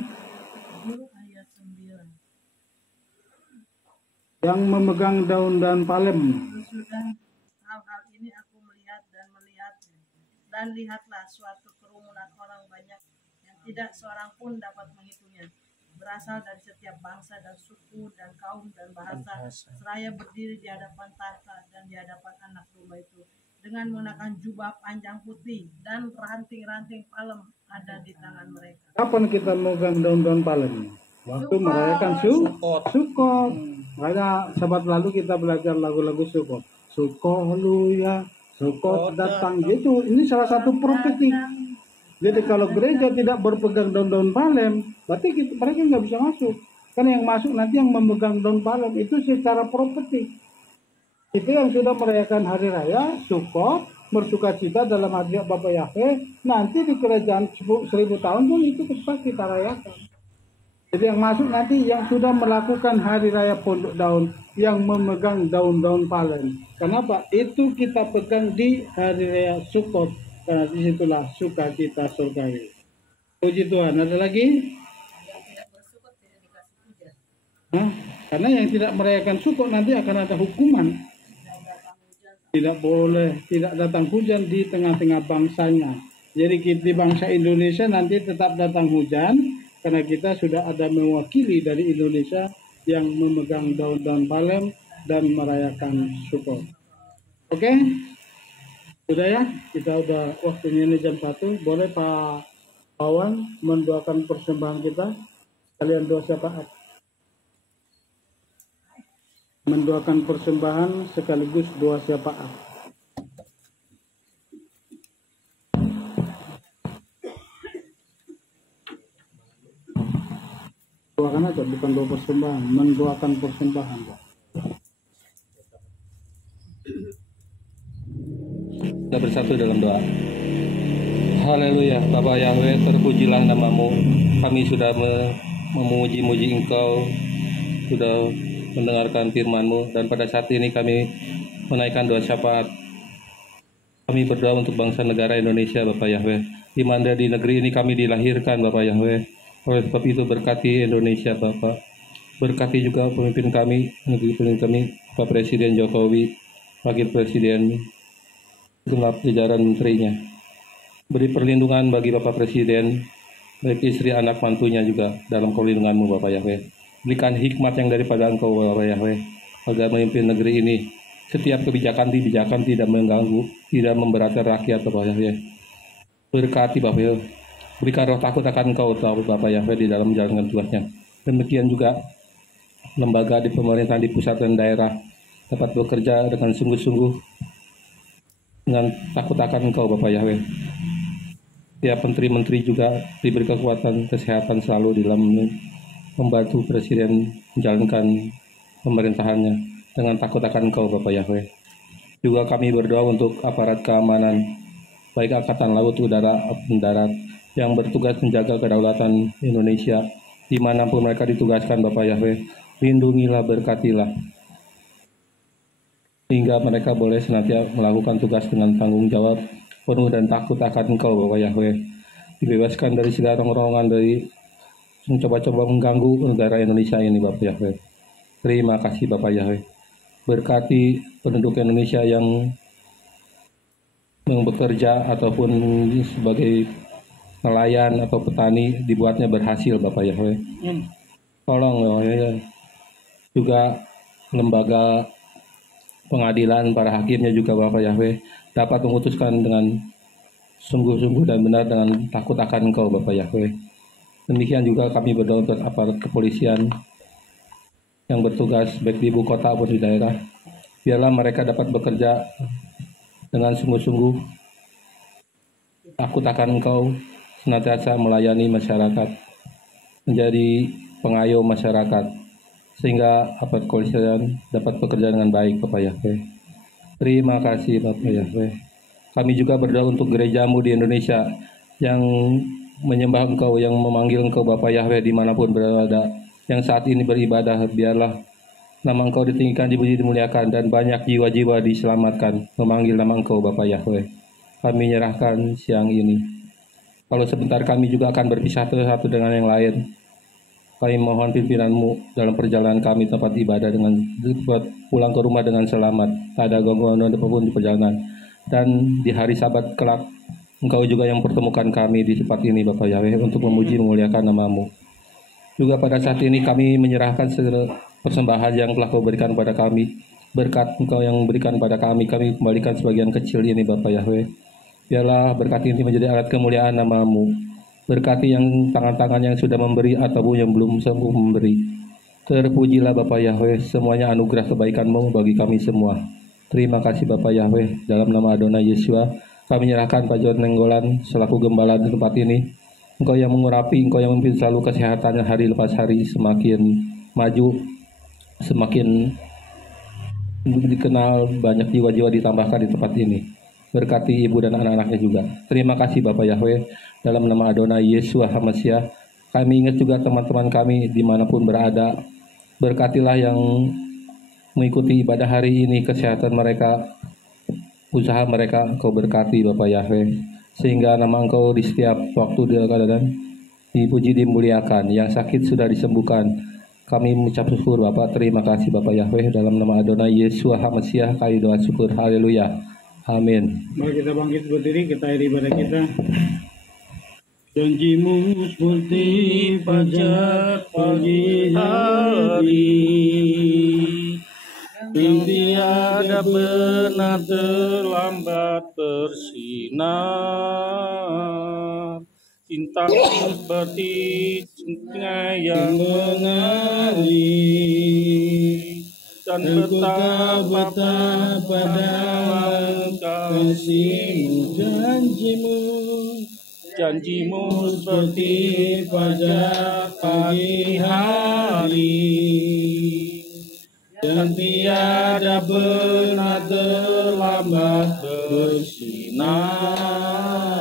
9. Yang memegang daun dan palem. Sudah hal-hal ini aku melihat dan lihatlah suatu kerumunan orang banyak yang tidak seorang pun dapat menghitungnya, berasal dari setiap bangsa dan suku dan kaum dan bahasa, seraya berdiri di hadapan tahta dan di hadapan anak domba itu dengan menggunakan jubah panjang putih dan ranting-ranting palem ada di tangan mereka. Kapan kita memegang daun-daun palem? Waktu merayakan Sukot. Makanya sahabat lalu kita belajar lagu-lagu Sukot. Sukot luya, Sukot datang. Gitu. Ini salah satu profetik. Jadi kalau gereja tidak berpegang daun-daun palem, berarti mereka nggak bisa masuk. Karena yang masuk nanti yang memegang daun palem itu secara profetik. Itu yang sudah merayakan hari raya Sukot, bersukacita dalam hadirat Bapa Yahweh. Nanti di kerajaan 1000 tahun pun itu tetap kita rayakan. Jadi yang masuk nanti yang sudah melakukan hari raya pondok daun, yang memegang daun-daun palem. Kenapa? Itu kita pegang di hari raya Sukot. Karena disitulah sukacita surgawi. Puji Tuhan. Ada lagi? Nah, karena yang tidak merayakan Sukot nanti akan ada hukuman. Tidak boleh tidak datang hujan di tengah-tengah bangsanya. Jadi di bangsa Indonesia nanti tetap datang hujan karena kita sudah ada mewakili dari Indonesia yang memegang daun-daun palem dan merayakan Sukot. Oke? Sudah ya? Kita udah waktunya ini jam 1. Boleh Pak Wawan mendoakan persembahan kita? Kalian doa syafaat. Mendoakan persembahan sekaligus doa syafaat. Doakan aja, bukan doa persembahan, mendoakan persembahan. Kita bersatu dalam doa. Haleluya, Bapa Yahweh, terpujilah namamu. Kami sudah memuji-muji Engkau, sudah mendengarkan firman-Mu, dan pada saat ini kami menaikkan doa syafaat. Kami berdoa untuk bangsa negara Indonesia, Bapa Yahweh, di mana di negeri ini kami dilahirkan, Bapa Yahweh. Oleh sebab itu berkati Indonesia, Bapa. Berkati juga pemimpin kami, negeri pemimpin kami, Pak Presiden Jokowi, Wakil Presiden, genap jajaran menterinya. Beri perlindungan bagi Bapak Presiden, baik istri, anak, mantunya juga dalam perlindungan-Mu, Bapak Yahweh. Berikan hikmat yang daripada Engkau, Bapak Yahweh, agar memimpin negeri ini. Setiap kebijakan tidak mengganggu, tidak memberatkan rakyat, Bapak Yahweh. Berkati, Bapak Yahweh. Berikan roh takut akan Engkau, Bapak Yahweh, di dalam menjalankan tugasnya. Demikian juga lembaga di pemerintahan di pusat dan daerah dapat bekerja dengan sungguh-sungguh, dengan takut akan Engkau, Bapak Yahweh. Ya, menteri-menteri juga diberi kekuatan kesehatan selalu dalam membantu Presiden menjalankan pemerintahannya dengan takut akan Engkau, Bapak Yahweh. Juga kami berdoa untuk aparat keamanan, baik Angkatan Laut, Udara, maupun Darat, yang bertugas menjaga kedaulatan Indonesia, dimanapun mereka ditugaskan, Bapak Yahweh. Lindungilah, berkatilah, hingga mereka boleh senantiasa melakukan tugas dengan tanggung jawab penuh dan takut akan Engkau, Bapak Yahweh. Dibebaskan dari segala rong-rongan dari mencoba-coba mengganggu negara Indonesia ini, Bapak Yahweh. Terima kasih, Bapak Yahweh. Berkati penduduk Indonesia yang bekerja ataupun sebagai nelayan atau petani, dibuatnya berhasil, Bapak Yahweh. Tolong, Bapak Yahweh. Juga lembaga pengadilan, para hakimnya juga, Bapak Yahweh, dapat memutuskan dengan sungguh-sungguh dan benar dengan takut akan Engkau, Bapak Yahweh. Demikian juga kami berdoa untuk aparat kepolisian yang bertugas baik di ibu kota maupun di daerah. Biarlah mereka dapat bekerja dengan sungguh-sungguh, takut akan Engkau, senantiasa melayani masyarakat, menjadi pengayom masyarakat, sehingga aparat kepolisian dapat bekerja dengan baik, Bapak Yahweh. Terima kasih, Bapak Yahweh. Kami juga berdoa untuk gereja-Mu di Indonesia yang menyembah Engkau, yang memanggil Engkau, Bapak Yahweh, dimanapun berada, yang saat ini beribadah. Biarlah nama Engkau ditinggikan, dipuji, dimuliakan, dan banyak jiwa-jiwa diselamatkan memanggil nama Engkau, Bapak Yahweh. Kami menyerahkan siang ini. Kalau sebentar kami juga akan berpisah satu dengan yang lain. Kami mohon pimpinan-Mu dalam perjalanan kami tempat ibadah dengan pulang ke rumah dengan selamat, tak ada gangguan apapun di perjalanan. Dan di hari Sabat kelak, Engkau juga yang pertemukan kami di tempat ini, Bapak Yahweh, untuk memuji memuliakan nama-Mu. Juga pada saat ini kami menyerahkan segala persembahan yang telah Kau berikan pada kami. Berkat Engkau yang berikan pada kami kembalikan sebagian kecil ini, Bapak Yahweh. Biarlah berkat ini menjadi alat kemuliaan nama-Mu. Berkati yang tangan-tangan yang sudah memberi ataupun yang belum sembuh memberi. Terpujilah Bapak Yahweh, semuanya anugerah kebaikan-Mu bagi kami semua. Terima kasih Bapak Yahweh, dalam nama Adonai Yesua, kami menyerahkan Pak John Nenggolan selaku gembala di tempat ini. Engkau yang mengurapi, Engkau yang memimpin selalu kesehatannya hari lepas hari, semakin maju, semakin dikenal, banyak jiwa-jiwa ditambahkan di tempat ini. Berkati ibu dan anak-anaknya juga. Terima kasih Bapak Yahweh, dalam nama Adonai Yesua HaMashiach. Kami ingat juga teman-teman kami dimanapun berada. Berkatilah yang mengikuti ibadah hari ini, kesehatan mereka, usaha mereka Engkau berkati, Bapak Yahweh, sehingga nama Engkau di setiap waktu dan dipuji, dimuliakan. Yang sakit sudah disembuhkan. Kami mengucap syukur Bapak. Terima kasih Bapak Yahweh, dalam nama Adonai Yesua HaMashiach kami doa syukur. Haleluya. Amin. Mari kita bangkit berdiri, kita akhiri ibadah kita. Janji-Mu seperti fajar pagi hari, yang tiada pernah terlambat bersinar. Cinta seperti cinta yang mengalir, dan betapa dalam kasih-Mu. Janji-Mu seperti fajar pagi hari, dan tiada pernah terlambat bersinar. Nah,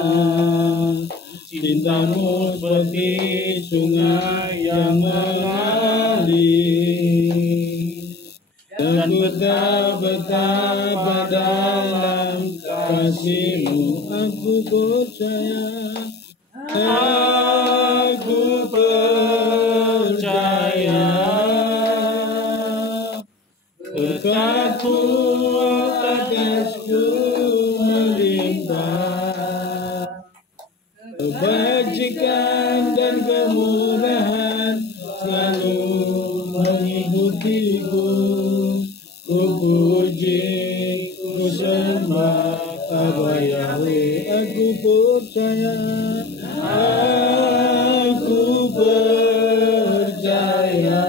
cintamu seperti sungai yang mengalir, dan betapa dalam kasih-Mu. Aku percaya, aku percaya, berkat-Mu atasku melimpah, kebajikan dan kemurahan selalu mengikutiku. Ku puji, ku sembah Abah Yahweh. Aku percaya, aku percaya,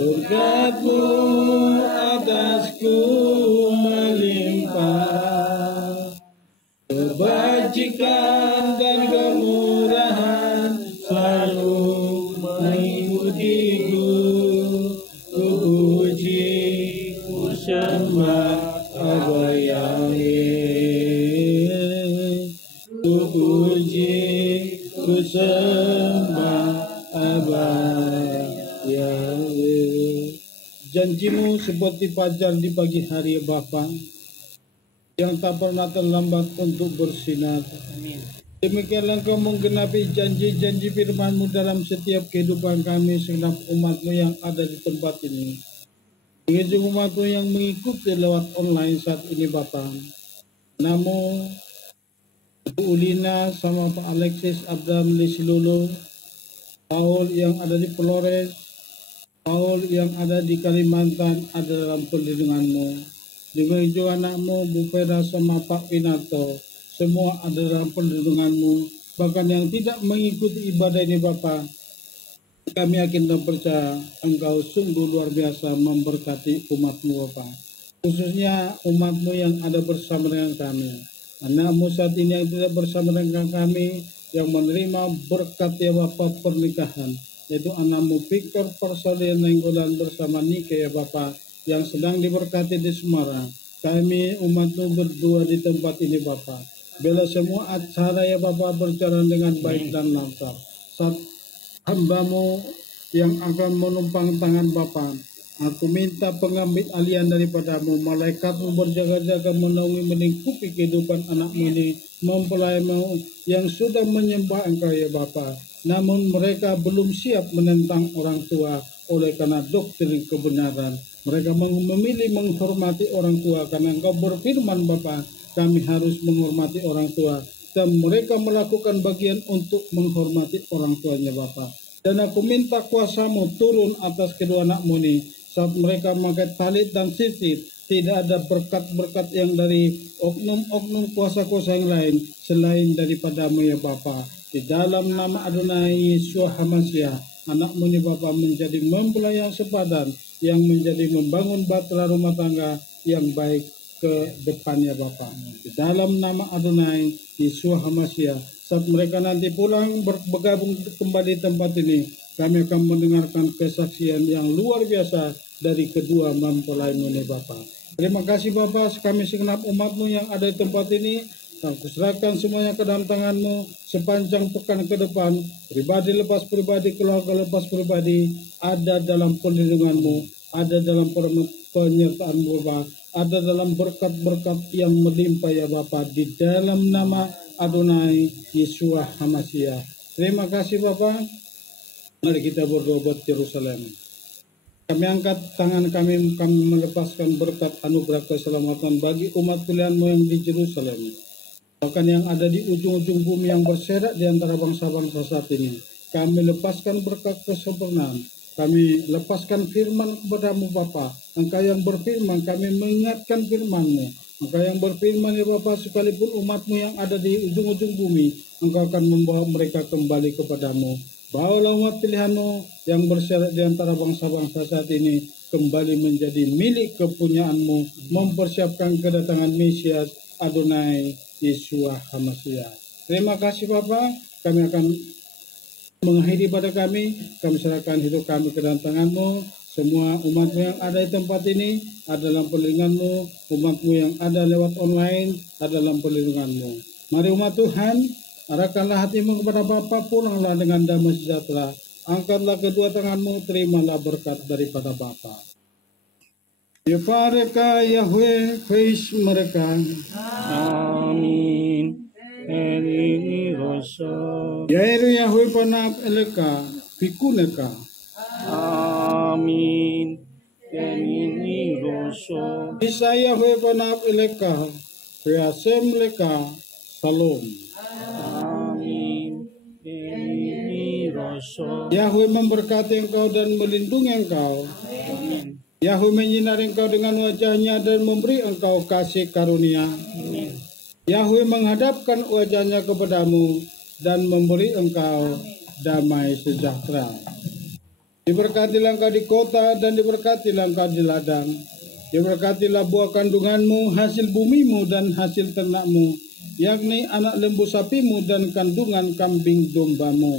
berkat-Mu atasku melimpah, kebajikan dan kemurahan selalu mengikutiku. Ku puji, ku sembah Abah Yahweh. Ku puji, ku sembah Abah Yahweh. Janji-Mu seperti fajar di pagi hari, Bapa, yang tak pernah terlambat untuk bersinar. Demikianlah Engkau menggenapi janji-janji firman-Mu dalam setiap kehidupan kami, segenap umat-Mu yang ada di tempat ini. Mengizinkan umat-Mu yang mengikuti lewat online saat ini, Bapa. Namo Bu Ulina sama Pak Alexis Abraham Lisilolo, Paul yang ada di Flores, Paul yang ada di Kalimantan ada dalam perlindungan-Mu. Demikian juga anak-Mu Bu Fera sama Pak Winato, semua ada dalam perlindungan-Mu. Bahkan yang tidak mengikuti ibadah ini, Bapa, kami yakin dan percaya Engkau sungguh luar biasa memberkati umat-Mu, Bapa. Khususnya umat-Mu yang ada bersama dengan kami. Anak-Mu saat ini yang tidak bersama dengan kami, yang menerima berkat ya Bapa pernikahan, yaitu anak-Mu Victor Persalian Nenggolan bersama Nike ya Bapa, yang sedang diberkati di Semarang. Kami umat-Mu berdua di tempat ini, Bapa. Bila semua acara ya Bapa berjalan dengan baik dan lancar. Saat hamba-Mu yang akan menumpang tangan Bapa, aku minta pengambil alian daripada-Mu. Malaikat-Mu berjaga-jaga menaungi melingkupi kehidupan anak-Mu ini, mempelai-Mu yang sudah menyembah Engkau ya Bapa. Namun mereka belum siap menentang orang tua oleh karena doktrin kebenaran. Mereka memilih menghormati orang tua karena Engkau berfirman, Bapa, kami harus menghormati orang tua. Dan mereka melakukan bagian untuk menghormati orang tuanya, Bapa. Dan aku minta kuasa-Mu turun atas kedua anak-Mu ini. Saat mereka memakai talit dan sisir, tidak ada berkat-berkat yang dari oknum-oknum kuasa-kuasa yang lain selain daripada-Mu ya Bapa. Di dalam nama Adonai Yeshua HaMashiach, anak-Mu ini Bapa menjadi mempelai yang sepadan, yang menjadi membangun bahtera rumah tangga yang baik ke depannya Bapa. Di dalam nama Adonai Yeshua HaMashiach, saat mereka nanti pulang bergabung kembali di tempat ini, kami akan mendengarkan kesaksian yang luar biasa dari kedua mempelai-Mu ini Bapa. Terima kasih Bapa, kami segenap umat-Mu yang ada di tempat ini, aku serahkan semuanya ke dalam tangan-Mu sepanjang pekan ke depan. Pribadi lepas pribadi, keluarga lepas pribadi, ada dalam perlindungan-Mu, ada dalam penyertaan-Mu Bapa, ada dalam berkat-berkat yang melimpah ya Bapa, di dalam nama Adonai Yeshua HaMashiach. Terima kasih Bapa. Mari kita berdoa buat Yerusalem. Kami angkat tangan kami melepaskan berkat anugerah keselamatan bagi umat pilihan-Mu yang di Yerusalem. Bahkan yang ada di ujung-ujung bumi yang berserak di antara bangsa-bangsa saat ini. Kami lepaskan berkat kesempurnaan. Kami lepaskan firman kepada-Mu Bapa. Engkau yang berfirman, kami mengingatkan firman-Mu. Engkau yang berfirman ya Bapa, sekalipun umat-Mu yang ada di ujung-ujung bumi, Engkau akan membawa mereka kembali kepada-Mu. Bawalah umat pilihan-Mu yang berserak di antara bangsa-bangsa saat ini kembali menjadi milik kepunyaan-Mu, mempersiapkan kedatangan Mesias Adonai Yeshua HaMashiach. Terima kasih Bapa, kami akan mengakhiri pada kami serahkan hidup kami ke dalam tangan-Mu. Semua umatmu yang ada di tempat ini ada dalam perlindunganmu, umatmu yang ada lewat online ada dalam perlindunganmu. Mari umat Tuhan, arahkanlah hatimu kepada Bapa, pulanglah dengan damai sejahtera. Angkatlah kedua tanganmu, terimalah berkat daripada Bapa. Yepareka Yahweh, face mereka. Amin. Eni roso. Yairu Yahweh panap eleka, pikuneka. Amin. Eni roso. Isa Yahweh panap eleka, peasem leka, salom. Amin. Eni roso. Yahweh memberkati engkau dan melindungi engkau. Amin. Yahweh menyinari engkau dengan wajahnya dan memberi engkau kasih karunia. Amin. Yahweh menghadapkan wajahnya kepadamu dan memberi engkau damai sejahtera. Diberkatilah engkau di kota dan diberkatilah engkau di ladang. Diberkatilah buah kandunganmu, hasil bumimu dan hasil ternakmu, yakni anak lembu sapimu dan kandungan kambing dombamu.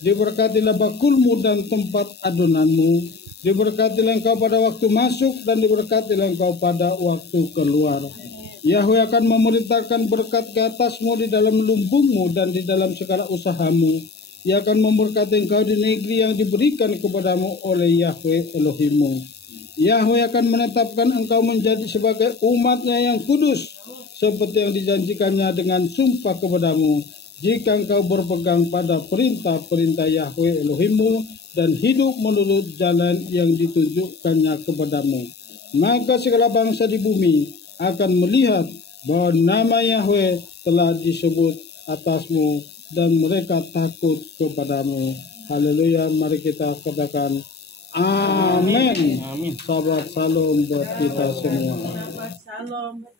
Diberkatilah bakulmu dan tempat adonanmu. Diberkatilah engkau pada waktu masuk dan diberkatilah engkau pada waktu keluar. Yahweh akan memerintahkan berkat ke atasmu di dalam lumbungmu dan di dalam segala usahamu. Ia akan memberkati engkau di negeri yang diberikan kepadamu oleh Yahweh Elohimmu. Yahweh akan menetapkan engkau menjadi sebagai umatnya yang kudus, seperti yang dijanjikannya dengan sumpah kepadamu, jika engkau berpegang pada perintah-perintah Yahweh Elohimmu dan hidup menurut jalan yang ditunjukkannya kepadamu. Maka segala bangsa di bumi akan melihat bahwa nama Yahweh telah disebut atasmu dan mereka takut kepadamu. Haleluya, mari kita katakan amin. Amin. Sahabat, salam buat kita semua. Salam.